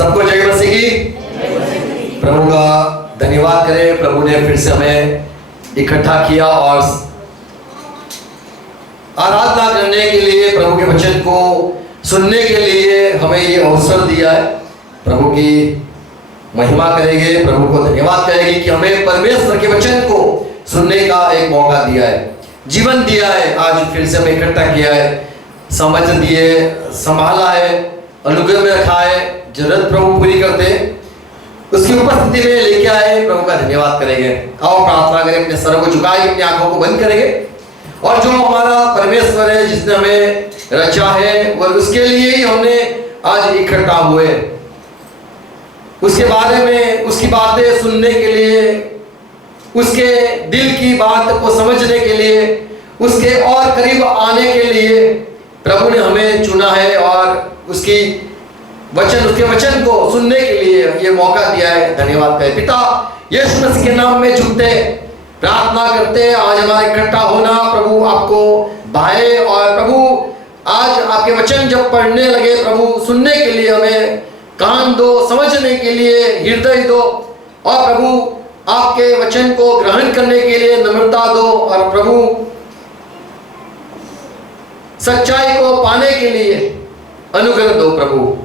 सबको जय मसीह की। प्रभु का धन्यवाद करें, प्रभु ने फिर से हमें इकट्ठा किया और आराधना करने के लिए, प्रभु के वचन को सुनने के लिए हमें ये अवसर दिया है। प्रभु की महिमा करेंगे, प्रभु को धन्यवाद करेंगे कि हमें परमेश्वर के वचन को सुनने का एक मौका दिया है, जीवन दिया है। आज फिर से हमें इकट्ठा किया है, समझ दिए, संभाला है, अनुग्रह में रखा है, जरूरत प्रभु पूरी करते उसकी उपस्थिति में लेके आए। प्रभु का धन्यवाद करेंगे। आओ प्रार्थना करें, अपने सर को झुकाए, अपनी आंखों को बंद करेंगे और जो हमारा परमेश्वर है जिसने हमें रचा है वो उसके लिए ही हमने आज इकट्ठा हुए, उसके बारे में, उसकी बातें सुनने के लिए, उसके दिल की बात को समझने के लिए, उसके और करीब आने के लिए प्रभु ने हमें चुना है और उसके वचन को सुनने के लिए ये मौका दिया है। धन्यवाद करें। पिता यीशु मसीह के नाम में झुकते प्रार्थना करते आज हमारा इकट्ठा होना प्रभु आपको भाए और प्रभु आज आपके वचन जब पढ़ने लगे प्रभु सुनने के लिए हमें कान दो, समझने के लिए हृदय दो और प्रभु आपके वचन को ग्रहण करने के लिए नम्रता दो और प्रभु सच्चाई को पाने के लिए अनुग्रह दो। प्रभु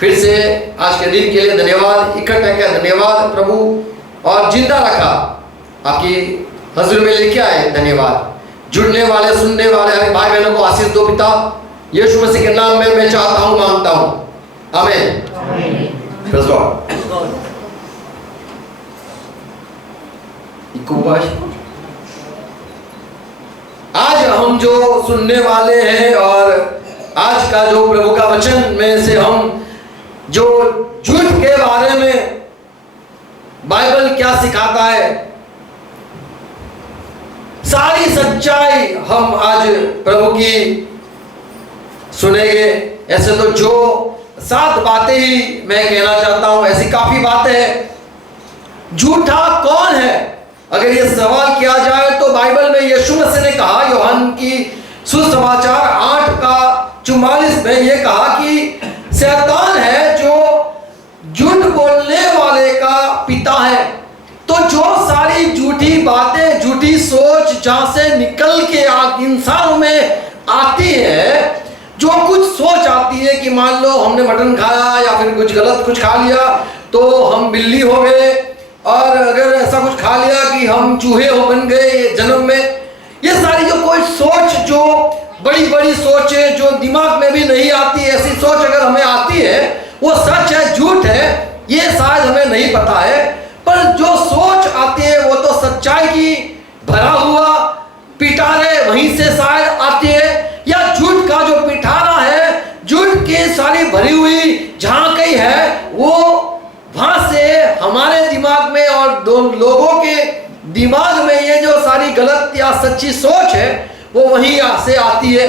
फिर से आज के दिन के लिए धन्यवाद, इकट्ठा किया धन्यवाद प्रभु और जिंदा रखा आपकी हजूर में लेके आए धन्यवाद। जुड़ने वाले सुनने वाले हमारे भाई बहनों को आशीष दो पिता, यीशु मसीह के नाम में मैं चाहता हूं, मांगता हूं, आमीन। Praise God. आज हम जो सुनने वाले हैं और आज का जो प्रभु का वचन में से हम जो झूठ के बारे में बाइबल क्या सिखाता है, सारी सच्चाई हम आज प्रभु की सुनेंगे। ऐसे तो जो 7 बातें ही मैं कहना चाहता हूं, ऐसी काफी बातें हैं। झूठा कौन है? अगर ये सवाल किया जाए तो बाइबल में यीशु मसीह ने कहा, यूहन्ना की सुसमाचार 8:44 में ये कहा कि शैतान है जो झूठ बोलने वाले का पिता है। तो जो सारी झूठी बातें, झूठी सोच जहां से निकल के इंसानों में आती है, जो कुछ सोच आती है कि मान लो हमने मटन खाया या फिर कुछ गलत कुछ खा लिया तो हम बिल्ली हो गए, और अगर ऐसा कुछ खा लिया कि हम चूहे हो बन गए जन्म में। ये सारी जो कोई सोच, जो बड़ी बड़ी सोच है जो दिमाग में भी नहीं आती, ऐसी सोच अगर हमें आती है वो सच है झूठ है ये शायद हमें नहीं पता है, पर जो सोच आती है वो तो सच्चाई की भरा हुआ पिटारे वहीं से शायद आती है, या झूठ का जो पिटारा है, झूठ की सारी भरी हुई जहां कहीं है वो वहां से हमारे दिमाग में और दो लोगों के दिमाग में ये जो सारी गलत या सच्ची सोच है वो वहीं से आती है।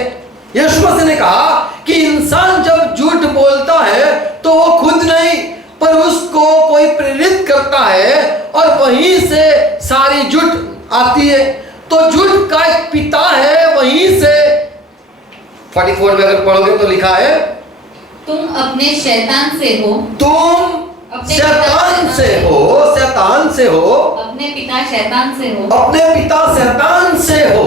यीशु मसीह ने कहा कि इंसान जब झूठ बोलता है तो वो खुद नहीं पर उसको कोई प्रेरित करता है और वहीं से सारी झूठ आती है। तो झूठ का एक पिता है, वहीं से 44 में अगर पढ़ोगे तो लिखा है, तुम अपने शैतान से हो, तुम शैतान से हो, शैतान से हो, अपने पिता शैतान से हो, अपने पिता शैतान से हो,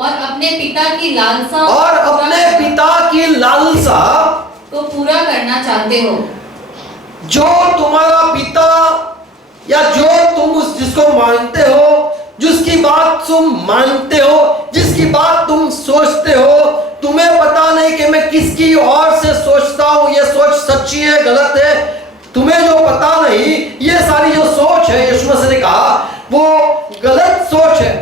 और अपने पिता की लालसा, और अपने पिता की लालसा को पूरा करना चाहते हो। जो तुम्हारा पिता या जो तुम जिसको मानते हो, जिसकी बात तुम मानते हो, जिसकी बात तुम सोचते हो, तुम्हें पता नहीं कि मैं किसकी ओर से सोचता हूं, ये सोच सच्ची है गलत है, तुम्हें जो पता नहीं, ये सारी जो सोच है यीशु मसीह ने कहा वो गलत सोच है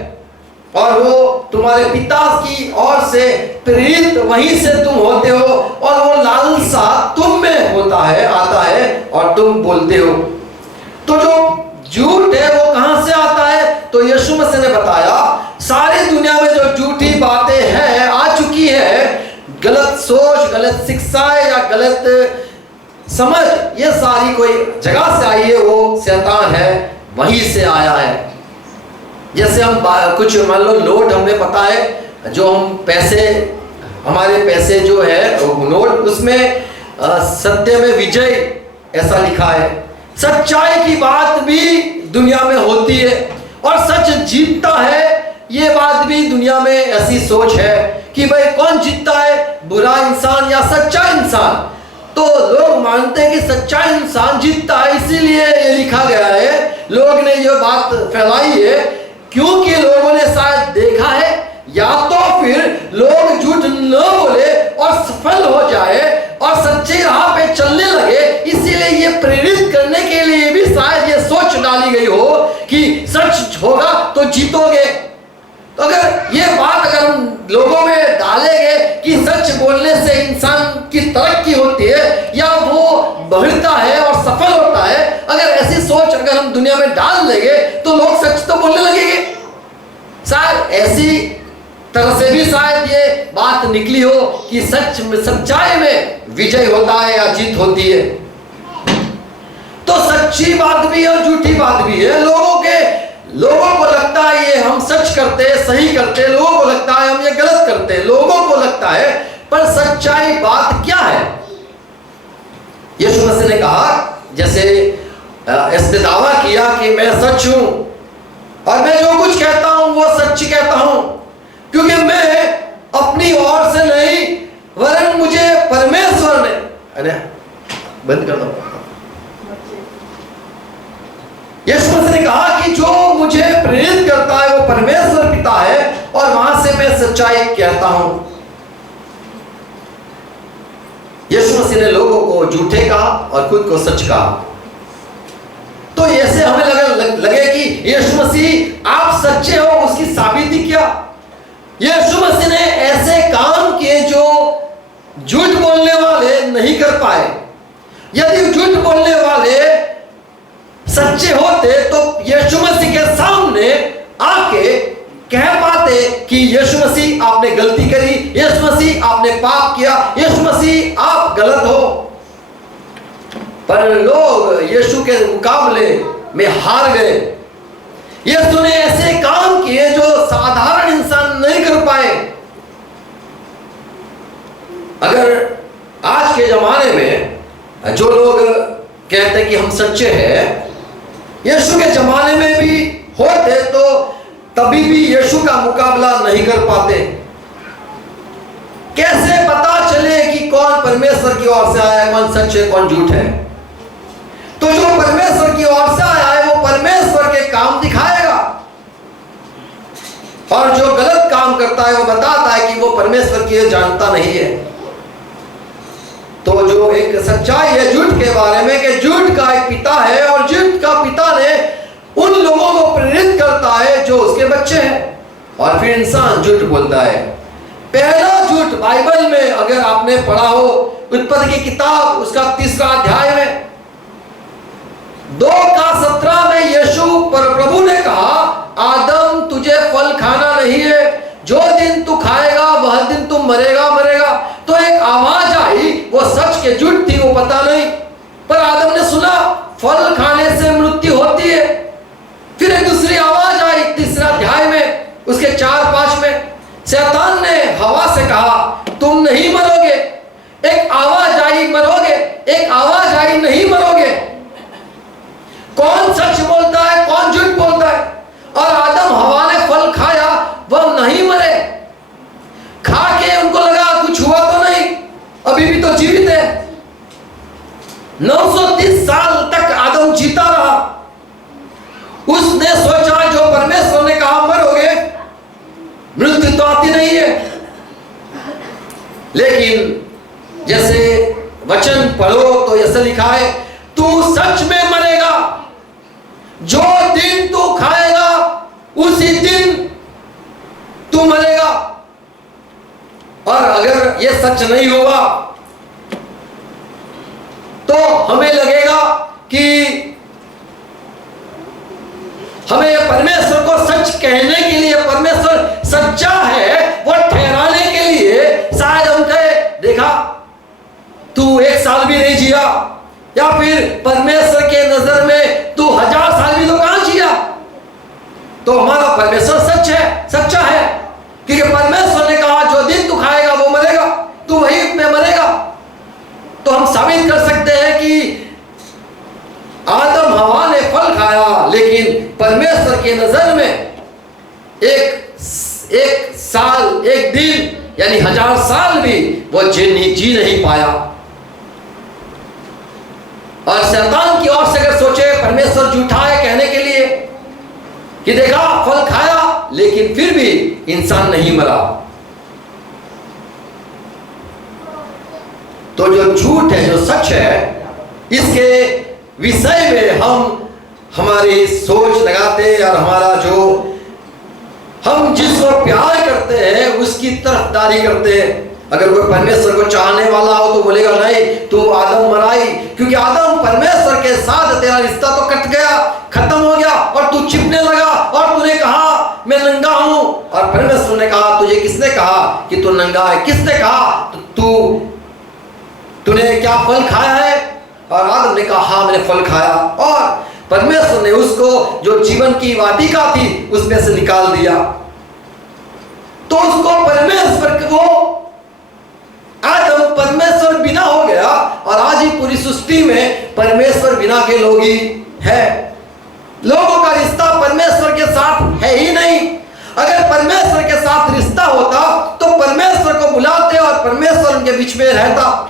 और वो तुम्हारे पिता की ओर से प्रेरित वहीं से तुम होते हो और वो लालसा तुम में होता है, आता है और तुम बोलते हो। तो जो झूठ है वो कहां से आता है? तो यीशु मसीह ने बताया सारी दुनिया में जो झूठी बातें हैं आ चुकी है, गलत सोच, गलत शिक्षा या गलत समझ, ये सारी कोई जगह से आई है, वो शैतान है, वहीं से आया है। जैसे हम कुछ मान लो नोट हमें पता है, जो हम पैसे, हमारे पैसे जो है नोट, उसमें सत्य में विजय ऐसा लिखा है। सच्चाई की बात भी दुनिया में होती है और सच जीतता है, ये बात भी दुनिया में ऐसी सोच है कि भाई कौन जीतता है, बुरा इंसान या सच्चा इंसान। तो लोग मानते हैं कि सच्चा इंसान जीतता है, इसीलिए ये लिखा गया है। लोग ने ये बात फैलाई है क्योंकि लोगों ने शायद देखा है, या तो फिर लोग झूठ न बोले और सफल हो जाए और सच्ची राह पे चलने लगे, इसीलिए ये प्रेरित करने के लिए भी शायद ये सोच डाली गई हो कि सच होगा तो जीतोगे। तो अगर ये बात अगर हम लोगों में डालेंगे कि सच बोलने से इंसान की तरक्की होती है या वो बढ़ता है और सफल होता है, अगर ऐसी सोच अगर हम दुनिया में डाल देंगे तो लोग सच तो बोलने लगेंगे। शायद ऐसी तरह से भी शायद ये बात निकली हो कि सच्चाई में विजय होता है या जीत होती है। तो सच्ची बात भी है और झूठी बात भी है। लोगों को लगता है ये हम सच करते हैं, सही करते हैं, लोगों को लगता है हम ये गलत करते हैं, लोगों को लगता है, पर सच्चाई बात क्या है? यीशु मसीह ने कहा, जैसे इसने दावा किया कि मैं सच हूं और मैं जो कुछ कहता हूं वो सच्ची कहता हूं, क्योंकि मैं अपनी ओर से नहीं वरन मुझे परमेश्वर ने बंद कर दो। यीशु मसीह ने कहा कि जो मुझे प्रेरित करता है वो परमेश्वर पिता है और वहां से मैं सच्चाई कहता हूं। यीशु मसीह ने लोगों को झूठे कहा और खुद को सच कहा। तो ऐसे हमें लगे कि यीशु मसीह आप सच्चे हो, उसकी साबिती क्या? यीशु मसीह ने ऐसे काम किए जो झूठ बोलने वाले नहीं कर पाए। यदि झूठ बोलने वाले सच्चे होते तो यीशु मसीह के सामने आके कह पाते कि यीशु मसीह आपने गलती करी, यीशु मसीह आपने पाप किया, यीशु मसीह आप गलत हो। पर लोग यीशु के मुकाबले में हार गए। यीशु ने ऐसे काम किए जो साधारण इंसान नहीं कर पाए। अगर आज के जमाने में जो लोग कहते हैं कि हम सच्चे हैं, यीशु के जमाने में भी होते तो तभी भी यीशु का मुकाबला नहीं कर पाते। कैसे पता चले कि कौन परमेश्वर की ओर से आया है, कौन सच है, कौन झूठ है? तो जो परमेश्वर की ओर से आया है वो परमेश्वर के काम दिखाएगा, और जो गलत काम करता है वो बताता है कि वो परमेश्वर की जानता नहीं है। तो जो एक सच्चाई है झूठ के बारे में कि झूठ का एक पिता है और झूठ का पिता ने उन लोगों को प्रेरित करता है जो उसके बच्चे हैं, और फिर इंसान झूठ बोलता है। पहला झूठ बाइबल में अगर आपने पढ़ा हो उत्पत्ति की किताब उसका 3रा अध्याय में 2:17 में यीशु प्रभु ने कहा, आदम तुझे फल खाना नहीं है, जो दिन तू खाएगा वह दिन तू मरेगा। तो एक आवाज आई, वो सच के झूठ थी वो पता नहीं, पर आदम ने सुना फल खाने से मृत्यु होती है। फिर एक दूसरी आवाज आई 3रा अध्याय में उसके 4-5 में, शैतान ने हवा से कहा तुम नहीं मरोगे। एक आवाज आई मरोगे, एक आवाज आई नहीं मरोगे। कौन सच बोलता है, कौन झूठ बोलता है? और आदम हवा ने फल खाया, वह नहीं मरे। खा के उनको लगा कुछ हुआ तो नहीं, अभी भी तो जीवित है। 930 साल तक आदम जीता रहा। उसने सोचा जो परमेश्वर ने कहा मरोगे, मृत्यु तो आती नहीं है। लेकिन जैसे वचन पढ़ो तो ऐसा लिखा है, तू सच में मरेगा, जो दिन तू खाएगा उसी दिन तू मरेगा। और अगर ये सच नहीं होगा तो हमें लगेगा कि हमें परमेश्वर को सच कहने के लिए, परमेश्वर सच्चा है वो ठहराने के लिए शायद हम कहे देखा तू 1 साल भी नहीं जिया, या फिर परमेश्वर के नजर में तू 1000 साल भी तो कहां जिया। तो हमारा परमेश्वर सच है, सच्चा है, क्योंकि परमेश्वर ने कहा जो दिन तू खाएगा वो मरेगा, तू वही में मरेगा। तो हम साबित कर सकते हैं कि परमेश्वर की नजर में एक साल, एक दिन यानी 1000 साल भी वो जी नहीं पाया। और शैतान की ओर से अगर सोचे परमेश्वर झूठा है कहने के लिए कि देखा फल खाया लेकिन फिर भी इंसान नहीं मरा, तो जो झूठ है, जो सच है, इसके विषय में हम हमारी सोच लगाते और हमारा जो हम जिसको प्यार करते हैं उसकी तरफदारी करते हैं। अगर कोई परमेश्वर को चाहने वाला हो तो बोलेगा नहीं तू आदम मराई, क्योंकि आदम परमेश्वर के साथ तेरा रिश्ता तो कट गया, खत्म हो गया और तू छिपने लगा और तूने कहा मैं नंगा हूं। और परमेश्वर ने कहा तुझे किसने कहा कि तू नंगा है? किसने कहा? तूने क्या फल खाया है? और आदम ने कहा हाँ मैंने फल खाया। और परमेश्वर ने उसको जो जीवन की वाटिका थी उसमें से निकाल दिया। तो उसको परमेश्वर को आदम परमेश्वर बिना हो गया और आज ही पूरी सृष्टि में परमेश्वर बिना के लोग ही है। लोगों का रिश्ता परमेश्वर के साथ है ही नहीं। अगर परमेश्वर के साथ रिश्ता होता तो परमेश्वर को बुलाते और परमेश्वर उनके बीच में रहता।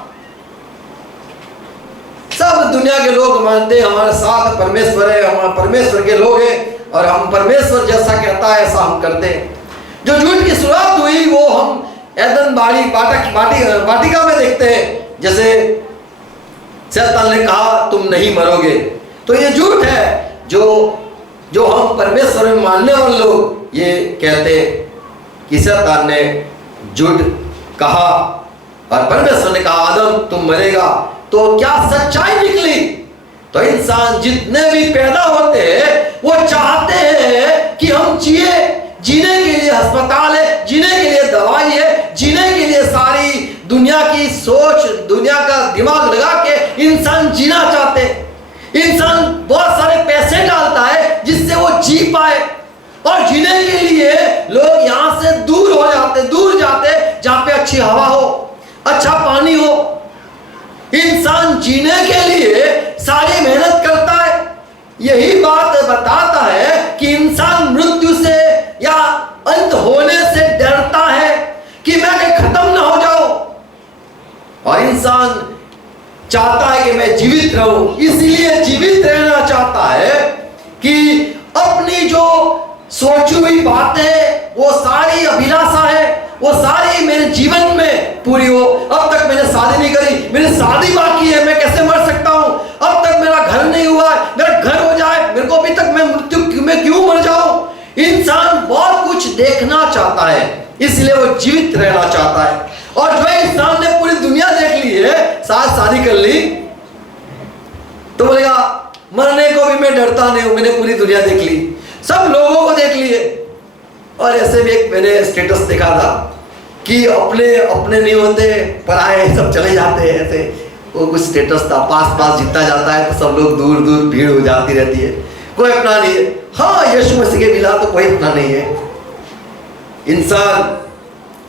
सब दुनिया के लोग मानते हमारे साथ परमेश्वर है, हम परमेश्वर के लोग हैं और हम परमेश्वर जैसा कहता है ऐसा हम करते हैं। जो झूठ की शुरुआत हुई वो हम एदन वाटिका में देखते हैं। जैसे शैतान ने कहा तुम नहीं मरोगे, तो ये झूठ है जो हम परमेश्वर में मानने वाले लोग ये कहते कि शैतान ने झूठ कहा और परमेश्वर ने कहा आदम तुम मरेगा। तो क्या सच्चाई निकली? तो इंसान जितने भी पैदा होते हैं वो चाहते हैं कि हम जिए। जीने के लिए अस्पताल है, जीने के लिए दवाई है, जीने के लिए सारी दुनिया की सोच, दुनिया का दिमाग लगा के इंसान जीना चाहते। इंसान बहुत सारे पैसे डालता है जिससे वो जी पाए और जीने के लिए लोग यहां से दूर जाते जहां पे अच्छी हवा हो, अच्छा पानी हो। इंसान जीने के लिए सारी मेहनत करता है। यही बात बताता है कि इंसान मृत्यु से या अंत होने से डरता है कि मैं कहीं खत्म ना हो जाऊं। और इंसान चाहता है कि मैं जीवित रहूं, इसलिए जीवित रहना चाहता है कि अपनी जो सोची हुई बातें, वो सारी अभिलाषा है, वो सारी मेरे जीवन में पूरी हो। अब तक मैंने शादी नहीं करी, मेरी शादी बाकी है, मैं कैसे मर सकता हूं? अब तक मेरा घर नहीं हुआ है, मेरा घर हो जाए, मेरे को अभी तक मैं मृत्यु में क्यों मर जाऊं? इंसान बहुत कुछ देखना चाहता है, इसलिए वो जीवित रहना चाहता है। और जो इंसान ने पूरी दुनिया देख ली है, साथ शादी कर ली, तो बोलेगा मरने को भी मैं डरता नहीं हूं, मैंने पूरी दुनिया देख ली, सब लोगों को देख लिए। और ऐसे भी एक मैंने स्टेटस देखा था कि अपने नहीं होते, पराए सब चले जाते हैं। ऐसे वो कुछ स्टेटस था, पास जितना जाता है तो सब लोग दूर भीड़ हो जाती रहती है, कोई अपना नहीं है। हाँ, यीशु मसीह के बिना तो कोई अपना नहीं है। इंसान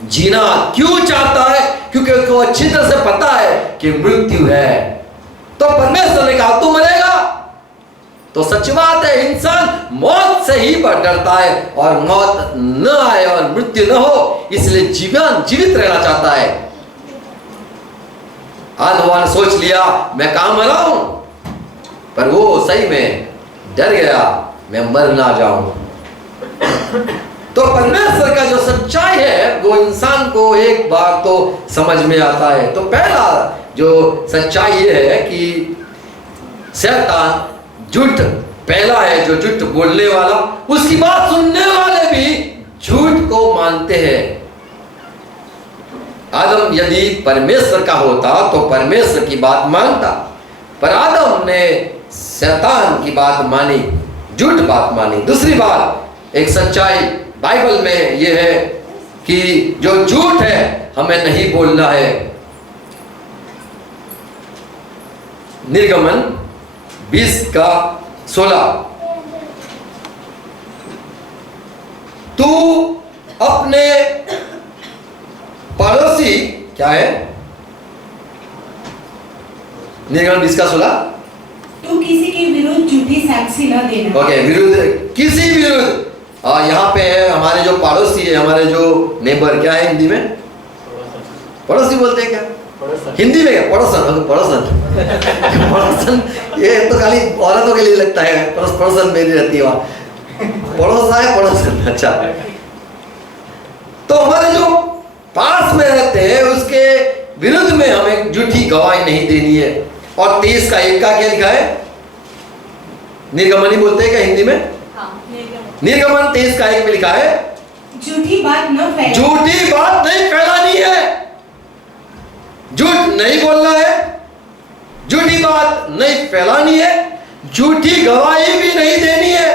जीना क्यों चाहता है? क्योंकि उसको अच्छी तरह से पता है कि मृत्यु है। तो परमेश्वर ने कहा तू मरेगा। तो सच बात है, इंसान मौत से ही डरता है और मौत न आए और मृत्यु न हो, इसलिए जीवित रहना चाहता है। आदम ने सोच लिया मैं कहां मरा हूं, पर वो सही में डर गया मैं मर ना जाऊं। तो परमेश्वर का जो सच्चाई है वो इंसान को एक बार तो समझ में आता है। तो पहला जो सच्चाई ये है कि शैतान झूठ पहला है, जो झूठ बोलने वाला, उसकी बात सुनने वाले भी झूठ को मानते हैं। आदम यदि परमेश्वर का होता तो परमेश्वर की बात मानता, पर आदम ने शैतान की बात मानी, झूठ बात मानी। दूसरी बात, एक सच्चाई बाइबल में यह है कि जो झूठ है हमें नहीं बोलना है। निर्गमन 20:16, तू अपने पड़ोसी, क्या है निर्गमन 20:16, तू किसी के विरुद्ध झूठी साक्षी न देना। ओके, विरुद्ध, किसी विरुद्ध। यहाँ पे है हमारे जो पड़ोसी है, हमारे जो नेबर, क्या है हिंदी में? पड़ोसी बोलते हैं क्या हिंदी में? क्या पड़ोसन? पड़ोसन पड़ोसन ये तो खाली औरतों के लिए लगता है, पड़ोसन मेरी रहती है वहाँ, पड़ोसा है पड़ोसन। अच्छा, तो हमारे जो पास में रहते हैं उसके विरुद्ध में हमें झूठी गवाही नहीं देनी है। और 23 का 1 का क्या लिखा है? निर्गमन ही बोलते हैं क्या हिंदी में? निर्गमन 23 का 1 में लिखा है, झूठी बात न फैलानी। झूठी बात नहीं फैलानी है, झूठ नहीं बोलना है, झूठी बात नहीं फैलानी है, झूठी गवाही भी नहीं देनी है।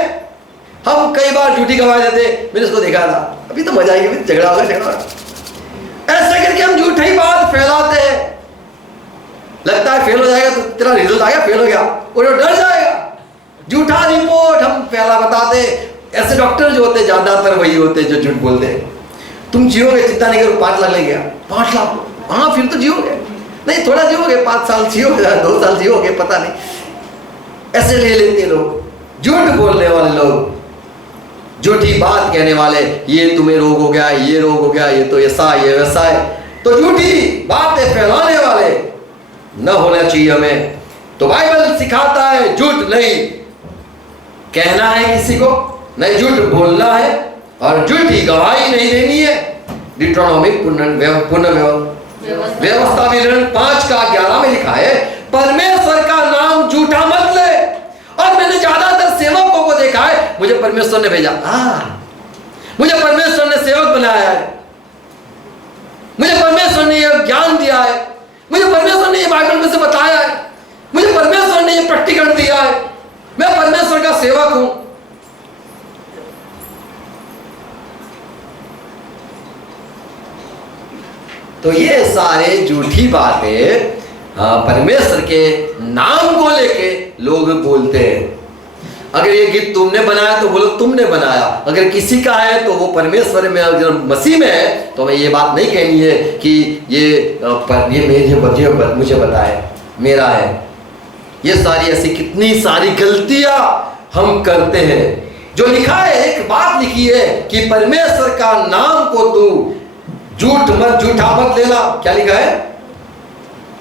हम कई बार झूठी गवाही देते, मैंने उसको देखा था, अभी तो मजा आएगी, झगड़ा होगा, ऐसे करके हम झूठी बात फैलाते हैं। लगता है फेल हो जाएगा तो तेरा रिजल्ट आ गया, फेल हो गया, वो डर जाएगा। झूठा रिपोर्ट हम फैला बताते। ऐसे डॉक्टर जो होते ज्यादातर वही होते जो झूठ बोलते हैं। तुम जियोगे, चिंता नहीं करो, 5 लाख लग गया, 5 लाख, हाँ फिर तो जियोगे, नहीं थोड़ा जियोगे, 5 साल जियोगे, 2 साल जियोगे, पता नहीं, ऐसे ले लेते लोग। झूठ बोलने वाले लोग, झूठी बात कहने वाले, ये तुम्हें रोग हो गया, ये रोग हो गया, ये तो ऐसा, ये वैसा है, तो झूठी बातें फैलाने वाले न होना चाहिए हमें। तो बाइबल सिखाता है झूठ नहीं कहना है किसी को, नहीं झूठ बोलना है, और झूठी गवाही नहीं देनी है। डिट्रोनोमी व्यवस्था विवरण 5 का 11 में लिखा है, परमेश्वर का नाम झूठा मत ले। और मैंने ज्यादातर सेवकों को देखा है, मुझे परमेश्वर ने भेजा, मुझे परमेश्वर ने सेवक बनाया है, मुझे परमेश्वर ने यह ज्ञान दिया है, मुझे परमेश्वर ने ये बाइबल में से बताया है, मुझे परमेश्वर ने ये प्रैक्टिकल दिया है, मैं परमेश्वर का सेवक हूं। तो ये सारे झूठी बातें परमेश्वर के नाम को लेके लोग बोलते हैं। अगर ये गीत तुमने बनाया तो बोलो तुमने बनाया, अगर किसी का है तो वो परमेश्वर में, अगर मसीह में है तो हमें ये बात नहीं कहनी है कि ये मुझे बताए, मेरा है। ये सारी ऐसी कितनी सारी गलतियां हम करते हैं। जो लिखा है, एक बात लिखी है कि परमेश्वर का नाम को तू झूठा मत लेना। क्या लिखा है?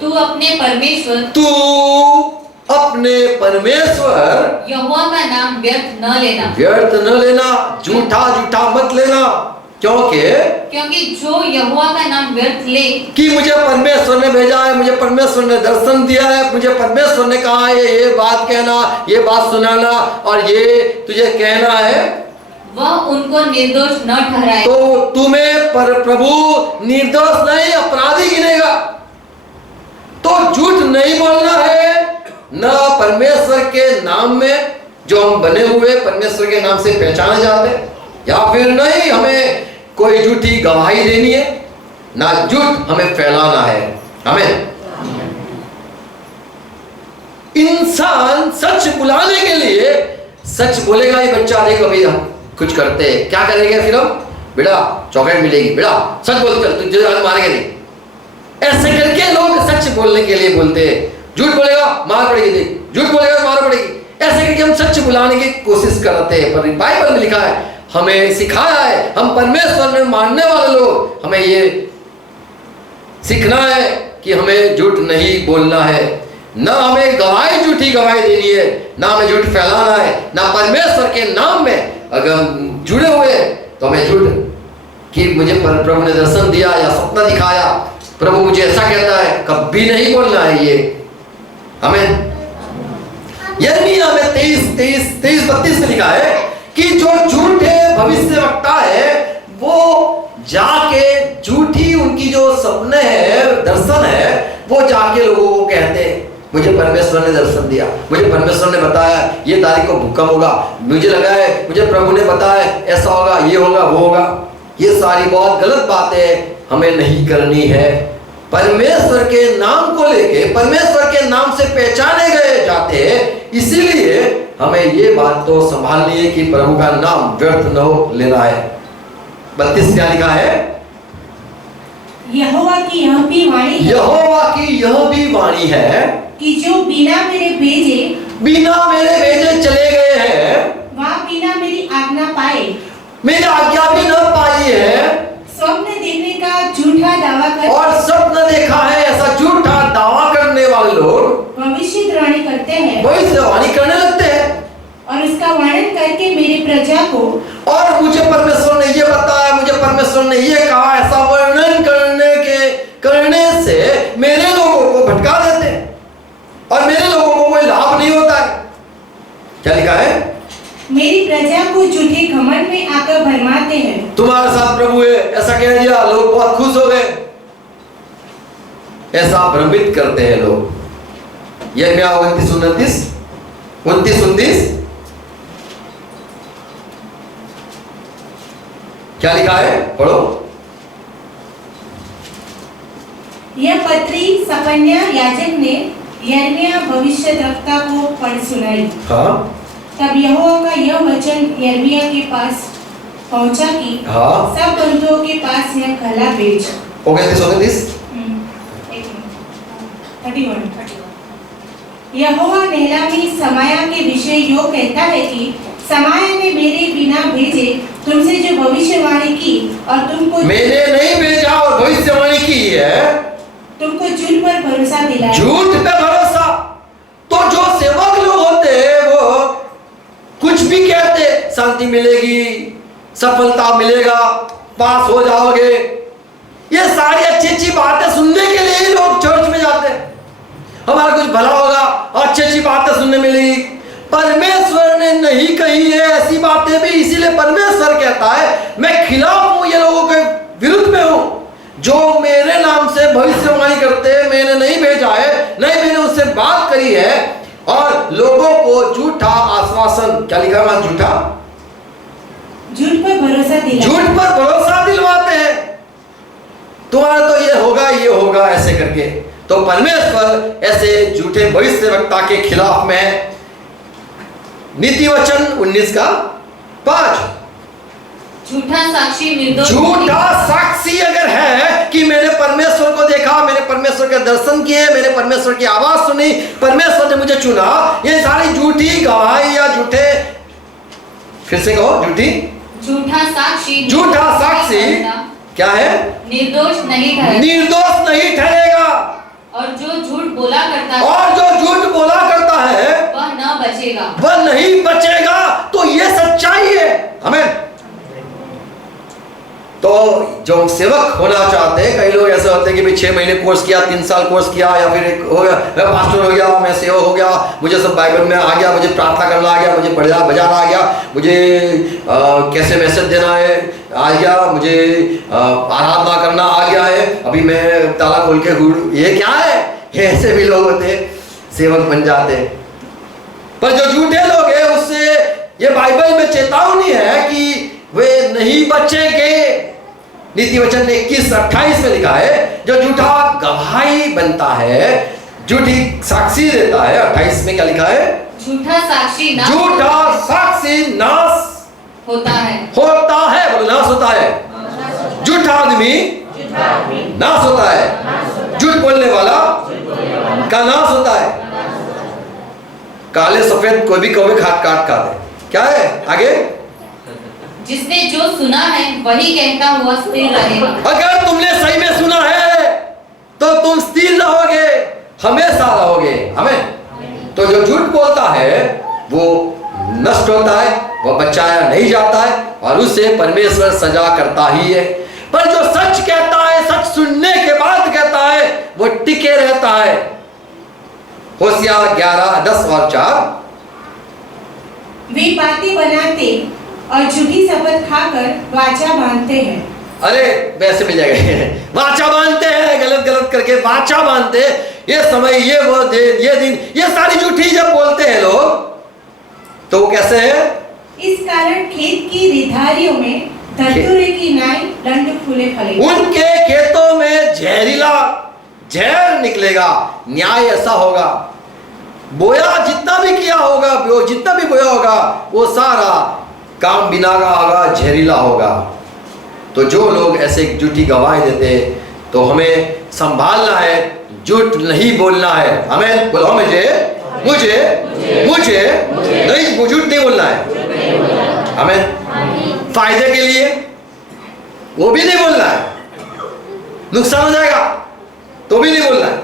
तू अपने परमेश्वर यहोवा का नाम व्यर्थ न लेना, झूठा मत लेना। क्योंकि जो यहोवा का नाम व्यर्थ ले, कि मुझे परमेश्वर ने भेजा है, मुझे परमेश्वर ने दर्शन दिया है, मुझे परमेश्वर ने कहा है ये बात कहना, ये बात सुनाना, और ये तुझे कहना है, वह उनको निर्दोष न ठहराए। तो तुम्हें प्रभु निर्दोष नहीं, अपराधी गिनेगा। तो झूठ नहीं बोलना है, न परमेश्वर के नाम में जो हम बने हुए परमेश्वर के नाम से पहचाने जाते, या फिर नहीं हमें कोई झूठी गवाही देनी है, ना झूठ हमें फैलाना है। हमें इंसान सच बुलाने के लिए सच बोलेगा। ये बच्चा देखो अभी हम कुछ करते हैं, क्या करेंगे फिर हम, बेटा चॉकलेट मिलेगी, बेटा सच बोल, चल तुझे मारेंगे नहीं। ऐसे करके लोग सच बोलने के लिए बोलते हैं। झूठ बोलेगा मार पड़ेगी, देख झूठ बोलेगा मार पड़ेगी। ऐसे करके हम सच बुलाने की कोशिश करते हैं। पर बाइबल में लिखा है, हमें सिखाया है, हम परमेश्वर में मानने वाले लोग, हमें ये सीखना है कि हमें झूठ नहीं बोलना है, ना हमें झूठी गवाही देनी है, ना हमें झूठ फैलाना है, ना परमेश्वर के नाम में अगर हम जुड़े हुए तो हमें झूठ कि मुझे प्रभु ने दर्शन दिया या सपना दिखाया, प्रभु मुझे ऐसा कहता है, कभी नहीं बोलना है ये हमें। यिर्मयाह में 23-32 में लिखा है कि जो झूठे भविष्यवक्ता है वो जाके झूठी उनकी जो सपने है, दर्शन है, वो जाके लोगों को कहते हैं मुझे परमेश्वर ने दर्शन दिया, मुझे परमेश्वर ने बताया ये तारीख को भूकंप होगा, मुझे लगा है, मुझे प्रभु ने बताया ऐसा होगा, ये होगा, वो होगा। ये सारी बहुत गलत बातें हमें नहीं करनी है। परमेश्वर के नाम को लेके, परमेश्वर के नाम से पहचाने गए जाते हैं, इसीलिए हमें ये बात तो संभालनी है कि प्रभु का नाम व्यर्थ न हो लेना है। 32 क्या लिखा है? यहोवा की यह भी वाणी है कि जो बिना मेरे भेजे बिना मेरे भेजे चले गए हैं, वह बिना मेरी आज्ञा पाए, मेरी आज्ञा भी न पाई है, स्वप्न देखने का झूठा दावा कर, और स्वप्न देखा है ऐसा झूठा दावा करने वाले लोग भविष्यवाणी करते हैं, भविष्यवाणी करने लगते हैं, और उसका वर्णन करके मेरी प्रजा को, और मुझे परमेश्वर ने ये बताया, मुझे परमेश्वर ने ये कहा, ऐसा वर्णन करने से मेरे लोगों को भटका देते हैं और मेरे लोगों को कोई लाभ नहीं होता है। क्या लिखा है? मेरी प्रजा को झूठे घमंड में आकर भरमाते हैं। तुम्हारे साथ प्रभु है, ऐसा कह दिया, लोग बहुत खुश हो गए। ऐसा भ्रमित करते हैं लोग। यिर्मयाह 29:29 क्या लिखा है? पढ़ो। यह पत्री सपन्या याजक ने यिर्मयाह भविष्यद्वक्ता को पढ़ सुनाई। हाँ। तब यहोवा का यह वचन यिर्मयाह के पास पहुंचा कि हाँ। सब बंधुओं के पास यह कला भेज। हो गया 29। 31। यहोवा नेहलामी समाया के विषय यो कहता है कि समाया ने मेरे बिना भेजे तुमसे जो भविष्यवाणी की और तुमको, मैंने नहीं भेजा और भविष्यवाणी की है, तुमको झूठ पर भरोसा दिलाया। झूठ पे भरोसा। तो जो सेवक लोग होते हैं वो कुछ भी कहते, शांति मिलेगी, सफलता मिलेगा, पास हो जाओगे, ये सारी अच्छी बातें सुनने के लिए ही लोग चर्च में जाते हैं। हमारा कुछ भला होगा, अच्छी बातें सुनने मिलेगी। परमेश्वर ने नहीं कही है ऐसी बातें भी, इसीलिए परमेश्वर कहता है मैं खिलाफ हूं, ये लोगों के विरुद्ध में हूं जो मेरे नाम से भविष्यवाणी करते हैं। मैंने नहीं भेजा है, नहीं मैंने उससे बात करी है, और लोगों को झूठा आश्वासन, क्या लिखा है? झूठ पर भरोसा दिलवाते हैं। तुम्हारा तो ये होगा ऐसे करके। तो परमेश्वर ऐसे झूठे भविष्यवक्ता के खिलाफ में है। नीति वचन 19:5 झूठा साक्षी अगर है कि मैंने परमेश्वर को देखा, मैंने परमेश्वर के दर्शन किए, मैंने परमेश्वर की आवाज सुनी, परमेश्वर ने मुझे चुना, ये सारी झूठी गवाही या झूठे, फिर से कहो, झूठा साक्षी क्या है? निर्दोष नहीं ठहरेगा। और जो झूठ बोला करता है वह नहीं बचेगा। तो ये सच्चाई है। हमें तो जो सेवक होना चाहते हैं, कई लोग ऐसे होते हैं कि भाई 6 महीने कोर्स किया, 3 साल कोर्स किया, या फिर एक हो गया, मैं पास्टर हो गया, मैं सेवक हो गया, मुझे सब बाइबल में आ गया, मुझे प्रार्थना करना आ गया, मुझे बजाना आ गया, मुझे कैसे मैसेज देना है आ गया, मुझे आराधना करना आ गया है, अभी मैं ताला खोल के ये क्या है? ऐसे भी लोग होते हैं, सेवक बन जाते हैं। पर जो झूठे लोग हैं उससे ये बाइबल में चेतावनी है कि वे नहीं बचेंगे। नीति वचन 21:28 में लिखा है, जो झूठा गवाही बनता है, झूठी साक्षी देता है। 28 में क्या लिखा है? झूठा साक्षी नाश होता है। बोलो, नाश होता है। झूठा आदमी नाश होता है। झूठ बोलने वाला का नाश होता है। काले सफेद कोई भी कौवे काट दे। क्या है आगे? जिसने जो सुना है वही कहता हुआ स्थिर रहेगा। अगर तुमने सही में सुना है तो तुम स्थिर रहोगे, हमेशा रहोगे। हमें तो जो झूठ बोलता है वो नष्ट होता है, वो बचाया नहीं जाता है, और उससे परमेश्वर सजा करता ही है। पर जो सच कहता है, सच सुनने के बाद कहता है, वो टिके रहता है। होशियार 11:10-4 वे बातें बनाते और झूठी शपथ खाकर वाचा बांधते हैं। अरे वैसे मिल जाएगा। वाचा बांधते हैं, गलत करके वाचा बांधते। ये समय, ये वो दिन, ये दिन, ये सारी झूठी जब बोलते हैं लोग, तो वो कैसे है? इस कारण खेत की रिधारियों में धतूरे की नाई डंड फूले फलेगा। उनके खेतों में जहर निकलेगा। न्याय ऐसा होगा, बोया जितना भी किया होगा, जितना भी बोया होगा, वो सारा काम बिना का होगा, जहरीला होगा। तो जो लोग ऐसे झूठी गवाही देते, तो हमें संभालना है, झूठ नहीं बोलना है। हमें बोलो, मुझे मुझे नहीं, झूठ नहीं बोलना है। हमें फायदे के लिए वो भी नहीं बोलना है, नुकसान हो जाएगा तो भी नहीं बोलना है।